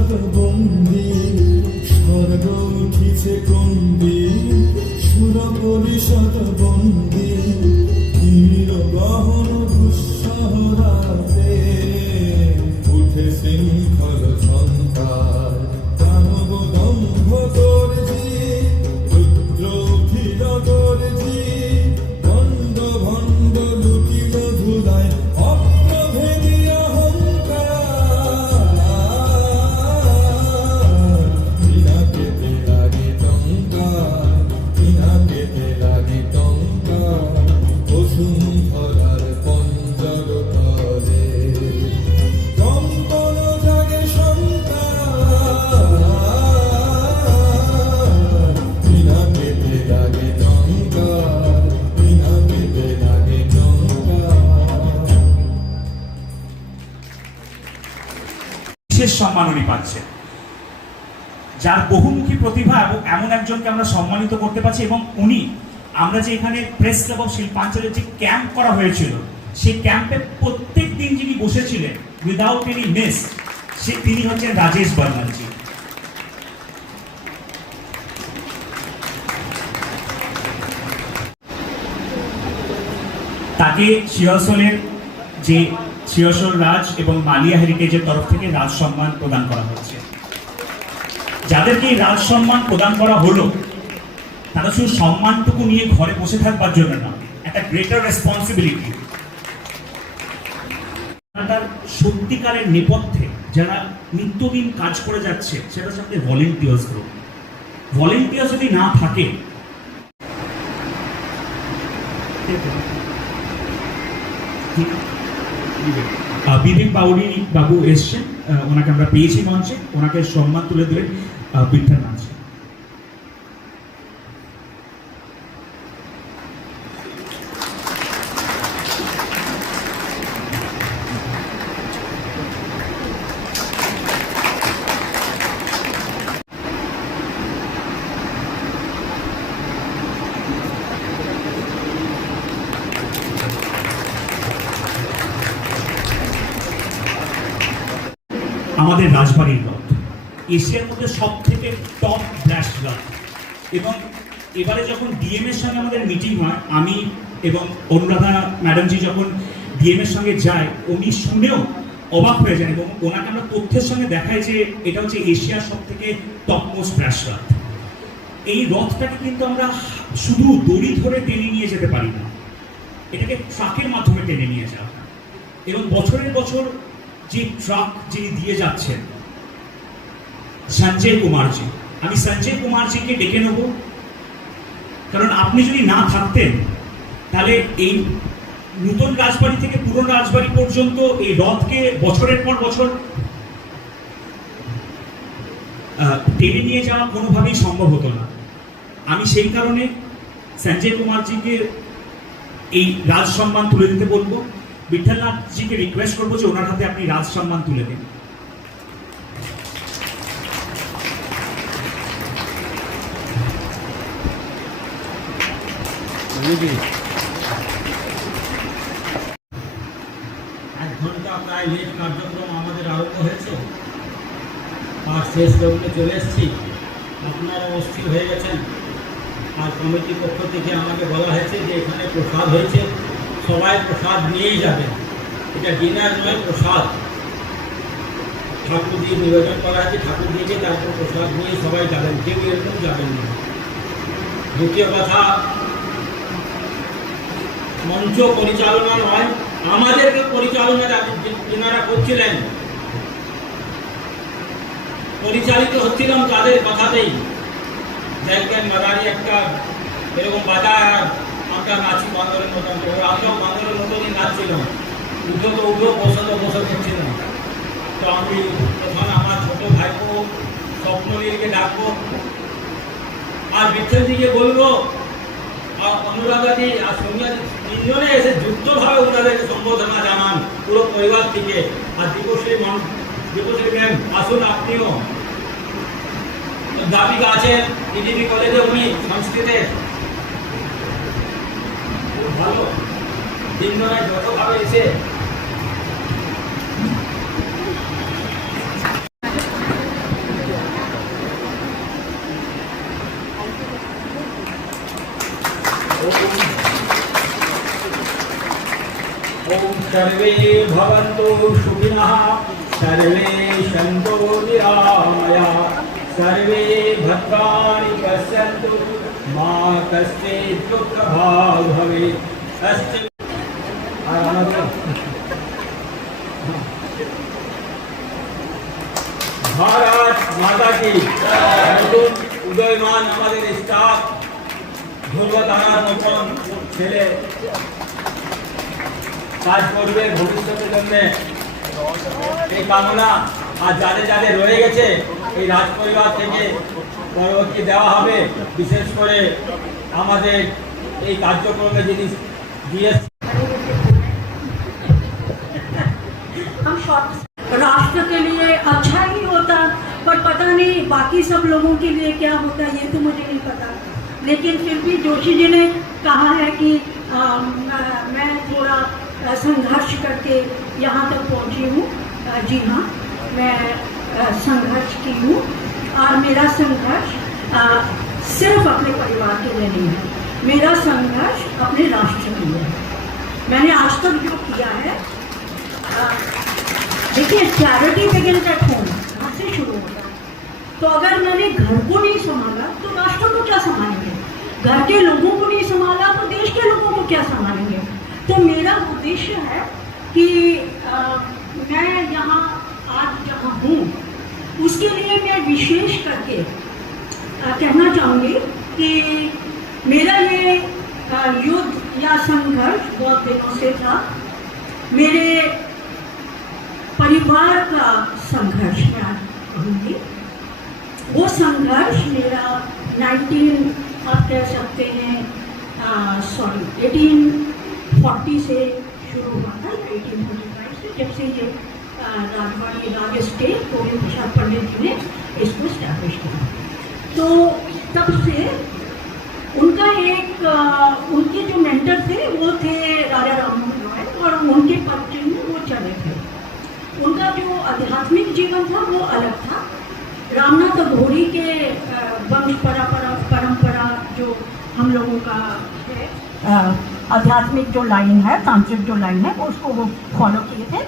পরিষদ বন্দী স্বর্গ উঠিছে ক্রন্দী সুর পরিষদ বন্দী নীল গহন দুঃসহরাতে উঠে শৃঙ্খল সংকার প্রাণব দম্ভ করছি রুদ্র উঠিল গর্জি ভণ্ড ভণ্ড লুটিল ধুলায় অপ্রভেদী অহংকার বিনা পেতে লাগে টঙ্কা বিনা পেতে লাগে টঙ্কা বসুন্ধরার পঞ্জর তলে কম্পন জাগে সন্তান বিনা পেতে লাগে টঙ্কা বিনা পেতে লাগে টঙ্কা। বিশেষ সম্মান উনি পাচ্ছেন, যার বহুমুখী প্রতিভা এবং এমন একজনকে আমরা সম্মানিত করতে পারছি। এবং উনি, আমরা যে এখানে প্রেস ক্লাব অফ শিল্পাঞ্চলের যে ক্যাম্প করা হয়েছিল, সেই ক্যাম্পে প্রত্যেক দিন যিনি বসেছিলেন উইদাউট এনি মিস, তিনি হচ্ছেন রাজেশ বর্মনজি। তাকে সিয়াসলের যে সিয়াসল রাজ এবং মালিয়া হেরিটেজের তরফ থেকে রাজ সম্মান প্রদান করা হচ্ছে। যাদেরকে এই রাজ সম্মান প্রদান করা হলো, তারা শুধু সম্মানটুকু নিয়ে ঘরে বসে থাকবার জন্য না, একটা গ্রেটার রেসপন্সিবিলিটি। তার সত্যিকারের নেপথ্যে যারা নিত্যদিন কাজ করে যাচ্ছে, সেটা হচ্ছে আমাদের ভলেন্টিয়ার্স গ্রুপ। ভলেন্টিয়ার্স যদি না থাকে, বিবেক বাউরি বাবু এসছেন, ওনাকে আমরা পেয়েছি মঞ্চে, ওনাকে সম্মান তুলে দিলেন বিঠ্ঠল নাচ। আমাদের রাজবাড়ির রথ এশিয়ার মধ্যে সব থেকে টপ ব্লাশ রথ। এবং এবারে যখন ডিএম এর সঙ্গে আমাদের মিটিং হয়, আমি এবং অনুরাধা ম্যাডামজি যখন ডিএম এর সঙ্গে যায়, উনি শুনেও অবাক হয়ে যান এবং ওনাকে আমরা তথ্যের সঙ্গে দেখাই যে এটা হচ্ছে এশিয়ার সব থেকে টপ মোস্ট ব্লাশ রথ। এই রথটাকে কিন্তু আমরা শুধু দড়ি ধরে টেনে নিয়ে যেতে পারি না, এটাকে ট্রাকের মাধ্যমে টেনে নিয়ে যাওয়া। এবং বছরের বছর যে ট্রাক যিনি দিয়ে যাচ্ছেন, সঞ্জয় কুমারজি, আমি সঞ্জয় কুমারজিকে ডেকে নেব, কারণ আপনি যদি না থাকতেন তাহলে এই নতুন রাজবাড়ি থেকে পুরনো রাজবাড়ি পর্যন্ত এই রথকে বছরের পর বছর টেনে নিয়ে যাওয়া কোনোভাবেই সম্ভব হতো না। আমি সেই কারণে সঞ্জয় কুমারজিকে এই রাজ সম্মান তুলে দিতে বলবো। বিঠ্ঠলনাথজিকে রিকোয়েস্ট করবো যে ওনার হাতে আপনি রাজ সম্মান তুলে দিন। এক ঘন্টা প্রায় লেট কার্যক্রম আমাদের আরম্ভ হয়েছে, আর শেষ লগ্নে চলে এসেছি। আপনারা অস্থির হয়ে গেছেন, আর কমিটির পক্ষ থেকে আমাকে বলা হয়েছে যে এখানে প্রসাদ হয়েছে, সবাই প্রসাদ নিয়েই যাবেন। এটা ডিনার নয়, প্রসাদ। ঠাকুর দিয়ে নিবেদন করা হয়েছে, ঠাকুর দিয়ে তারপর প্রসাদ নিয়ে সবাই যাবেন, কেউ এরকম যাবেন না। দ্বিতীয় কথা, মঞ্চ পরিচালনা নয়, আমাদেরকে পরিচালনা যেনারা করছিলেন, পরিচালিত হচ্ছিলাম তাদের কথাতেই। দেখবেন মাদারি একটা এরকম বাজার, আমরা নাচি বান্দরের মতন, আমরাও বান্দরের মতনই নাচছিলাম। উঠো তো উঠো, বসে তো বসে করছিলাম। তো আমি প্রথম আমার ছোট ভাইপো স্বপ্নলীলকে ডাকবো, আর বিঠ্ঠলজিকে বলবো, আর অনুরাধাদি আর সোনিয়া তিনজনে এসে যুক্তভাবে ওনাদেরকে সম্বোধনা জানান পুরো পরিবার থেকে। আর দীপশ্রী ম্যাম আসুন, আপনিও দাবিকা আছেন ইডিবি কলেজে, উনি সংস্কৃতের খুব ভালো। তিনজনে যতভাবে এসে सर्वे भवन्तु सुखिनः सर्वे सन्तु निरामयाः सर्वे भद्राणि पश्यन्तु मा कश्चित् दुःखभाग् भवेत् अस्तु। भारत माता की নতুন উদয়মান আমাদের স্টাফ ধ্রুবতারার মতন ছেলে কাজ করবে ভবিষ্যতের জন্য এই কামনা। আর যাদের যাদের রয়ে গেছে এই রাজ পরিবার থেকে পরবর্তী দেওয়া হবে। বিশেষ করে আমাদের এই কার্যক্রমে যিনি জিএস राष्ट्र के लिए अच्छा ही होता, पर पता नहीं बाकी सब लोगों के लिए क्या होता है, ये तो मुझे नहीं पता। लेकिन फिर भी जोशी जी ने कहा है कि मैं थोड़ा संघर्ष करके यहाँ तक पहुँची हूँ। जी हाँ, मैं संघर्ष की हूँ और मेरा संघर्ष सिर्फ अपने परिवार के लिए नहीं है, मेरा संघर्ष अपने राष्ट्र के लिए है। मैंने आज तक जो किया है, देखिए चैरिटी बिगिन्स एट होम, घर से शुरू होता है। तो अगर मैंने घर को नहीं संभाला तो राष्ट्र को क्या संभालेंगे, घर के लोगों को नहीं संभाला तो देश के लोगों को क्या संभालेंगे। तो मेरा उद्देश्य है कि मैं यहाँ आज जहाँ हूँ उसके लिए मैं विशेष करके कहना चाहूँगी कि मेरा ये युद्ध या संघर्ष बहुत दिनों से था। मेरे परिवार का संघर्ष मैं कहूँगी, वो संघर्ष मेरा 18 आप कह सकते हैं 1840 से शुरू हुआ था, 1845 से, जब से ये राजवाड़ी राज स्टेट गोविंद प्रसाद पंडित जी ने इसको स्टैब्लिश किया। तो तब से उनका एक उनके जो मेंटर थे वो थे राजा राममोहन रॉय, और उनके परिचय में वो चले थे। उनका जो आध्यात्मिक जीवन था वो अलग था। रामनाथ अघोरी के वंश परंपरा जो हम लोगों का है, आध्यात्मिक जो लाइन है, तांत्रिक जो लाइन है, उसको वो फॉलो किए थे।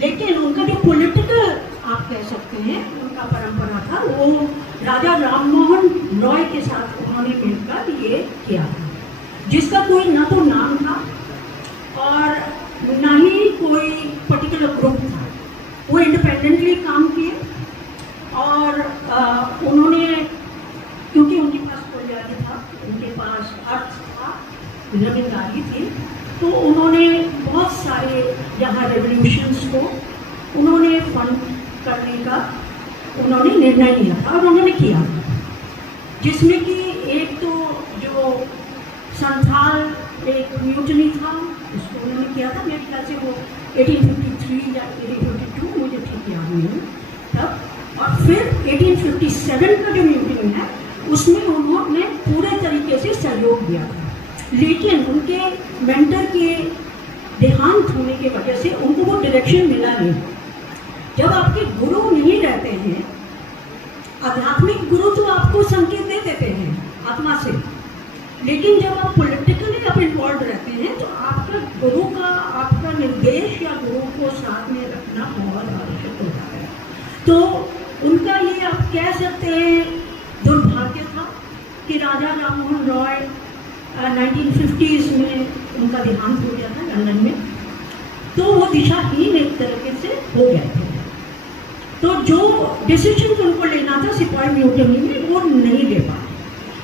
लेकिन उनका जो पॉलिटिकल आप कह सकते हैं उनका परंपरा था, वो राजा राममोहन रॉय के साथ उन्होंने मिलकर ये किया था, जिसका कोई न तो नाम था और न ही कोई पर्टिकुलर ग्रुप था। वो इंडिपेंडेंटली काम किए और उन्होंने, क्योंकि उनके पास कोई था, उनके पास अर्थ था, जमींदारी थी, तो उन्होंने बहुत सारे यहाँ रेवोल्यूशंस को उन्होंने फंड करने का उन्होंने निर्णय लिया था और उन्होंने किया, जिसमें कि एक तो जो संथाल एक म्यूटनी था उसको उन्होंने किया था। मेरे ख्याल से वो 1853 या 1852, मुझे ठीक याद नहीं है तब। और फिर 1857 का जो म्यूटनी है उसमें उन्होंने पूरे तरीके से सहयोग दिया था, लेकिन उनके मेंटर के देहांत होने की वजह से उनको वो डायरेक्शन मिला नहीं। जब आपके गुरु नहीं रहते हैं, आध्यात्मिक गुरु तो आपको संकेत दे देते हैं आत्मा से, लेकिन जब आप पॉलिटिकली आप इन्वॉल्व रहते हैं तो आपका गुरु का आपका निर्देश या गुरु को साथ में रखना बहुत आवश्यक होता है। तो उनका ये आप कह सकते हैं दुर्भाग्य था कि राजा राममोहन रॉय 1950s में उनका देहांत हो गया था लंदन में, तो वो दिशाहीन एक तरीके से हो गए थे। तो जो डिसीजन उनको लेना था सिपाही म्यूटनी में वो नहीं ले पाए,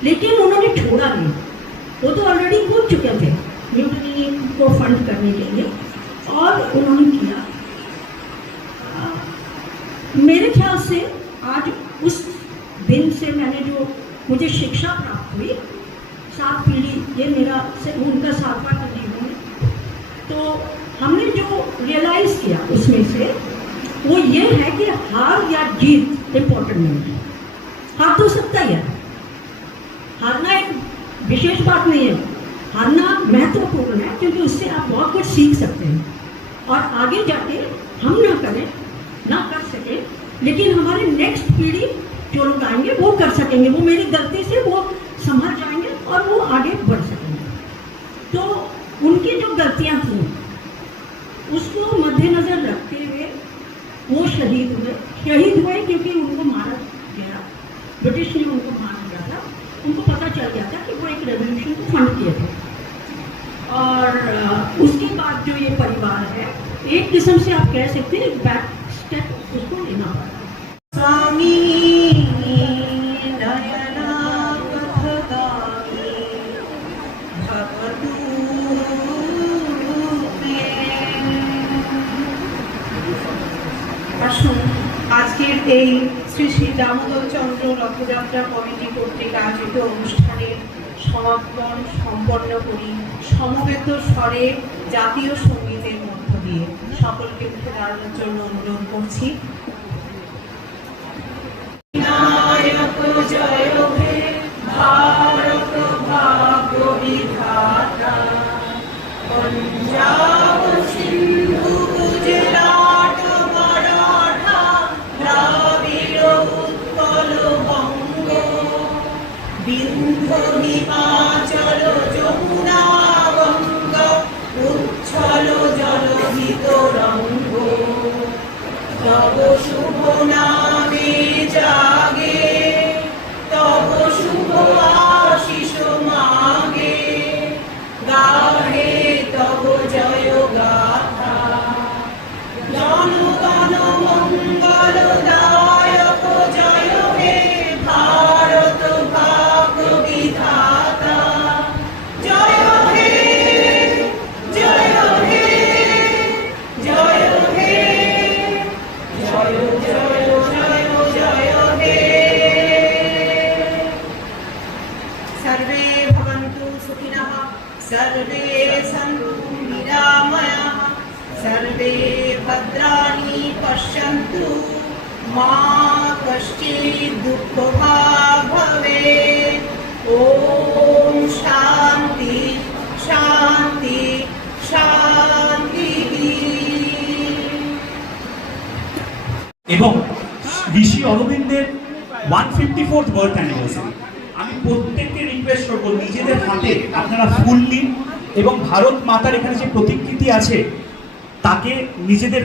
लेकिन उन्होंने छोड़ा नहीं, वो तो ऑलरेडी कूद चुके थे म्यूटनी को फंड करने के लिए, और उन्होंने किया। मेरे ख्याल से आज उस दिन से मैंने जो मुझे शिक्षा प्राप्त हुई, 7 पीढ़ी, ये मेरा उनका 7वां जीवन है, तो हमने जो रियलाइज़ किया उसमें से वो ये है कि हार या जीत इम्पोर्टेंट नहीं है। हार तो सकता ही है, हारना एक विशेष बात नहीं है, हारना महत्वपूर्ण है, क्योंकि उससे आप बहुत कुछ सीख सकते हैं और आगे जाके हम ना कर सके, लेकिन हमारे नेक्स्ट पीढ़ी जो लोग आएंगे वो कर सकेंगे, वो मेरी गलती से वो संभल जाएंगे और वो आगे बढ़ सकेंगे। तो उनकी जो गलतियाँ थी ब्रिटिश ने उनको मान लिया था, उनको पता चल गया था कि वो एक रेवोल्यूशन को फंड किए थे। और उसके बाद जो ये परिवार है, एक किस्म से आप कह सकते हैं बैक स्टेप उसको लेना पड़ा। स्वामी नयनावधगामी भवतु ते। আসুন আজকের এই শ্রী শ্রী দামোদর চন্দ্র রথযাত্রা কমিটি কর্তৃক আয়োজিত অনুষ্ঠানের সমাপন সম্পন্ন করি সমবেত স্বরে জাতীয় সঙ্গীতের মধ্য দিয়ে। সকলকে উঠে দাঁড়ানোর জন্য অনুরোধ করছি। নায়ক জয় হে ভারত ভাগ্য বিধাতা, পঞ্জাব সিন্ধু গুজরাট মারাঠা দ্রাবিড় উৎকল বঙ্গ, বিন্ধ্য হিমাচল যমুনা গঙ্গ উচ্ছল জলধিত রঙ্গ, তব শুভ নামে জাগে তব শুভ আশিস মাগে, গাহে তব জয় গাথা। জনগণ মঙ্গল দায়ক জয় হে ভারত ভাগ্য বিধাতা, জয় হে জয় হে জয় হে জয় জয় জয় জয় হে। सर्वे भवन्तु सुखिनः, सर्वे सन्तु निरामयाः, सर्वे भद्राणि पश्यन्तु, मा कश्चित् दुःखभाग् भवेत्। ॐ शान्ति शान्ति शान्तिः। এবং ঋষি অরবিন্দের 154th বার্থ অ্যানিভার্সারি। আমি প্রত্যেককে রিকোয়েস্ট করবো নিজেদের হাতে আপনারা ফুল নিন এবং ভারত মাতার এখানে যে প্রতিকৃতি আছে তাকে নিজেদের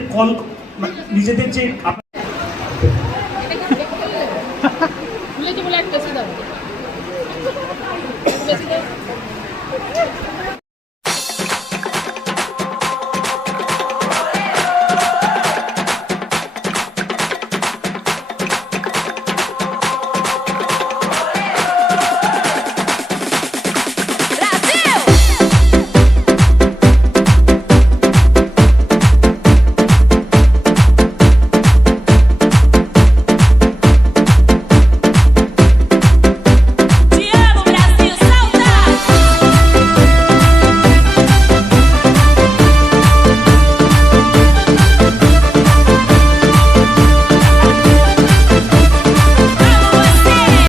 নিজেদের যে বলে একটা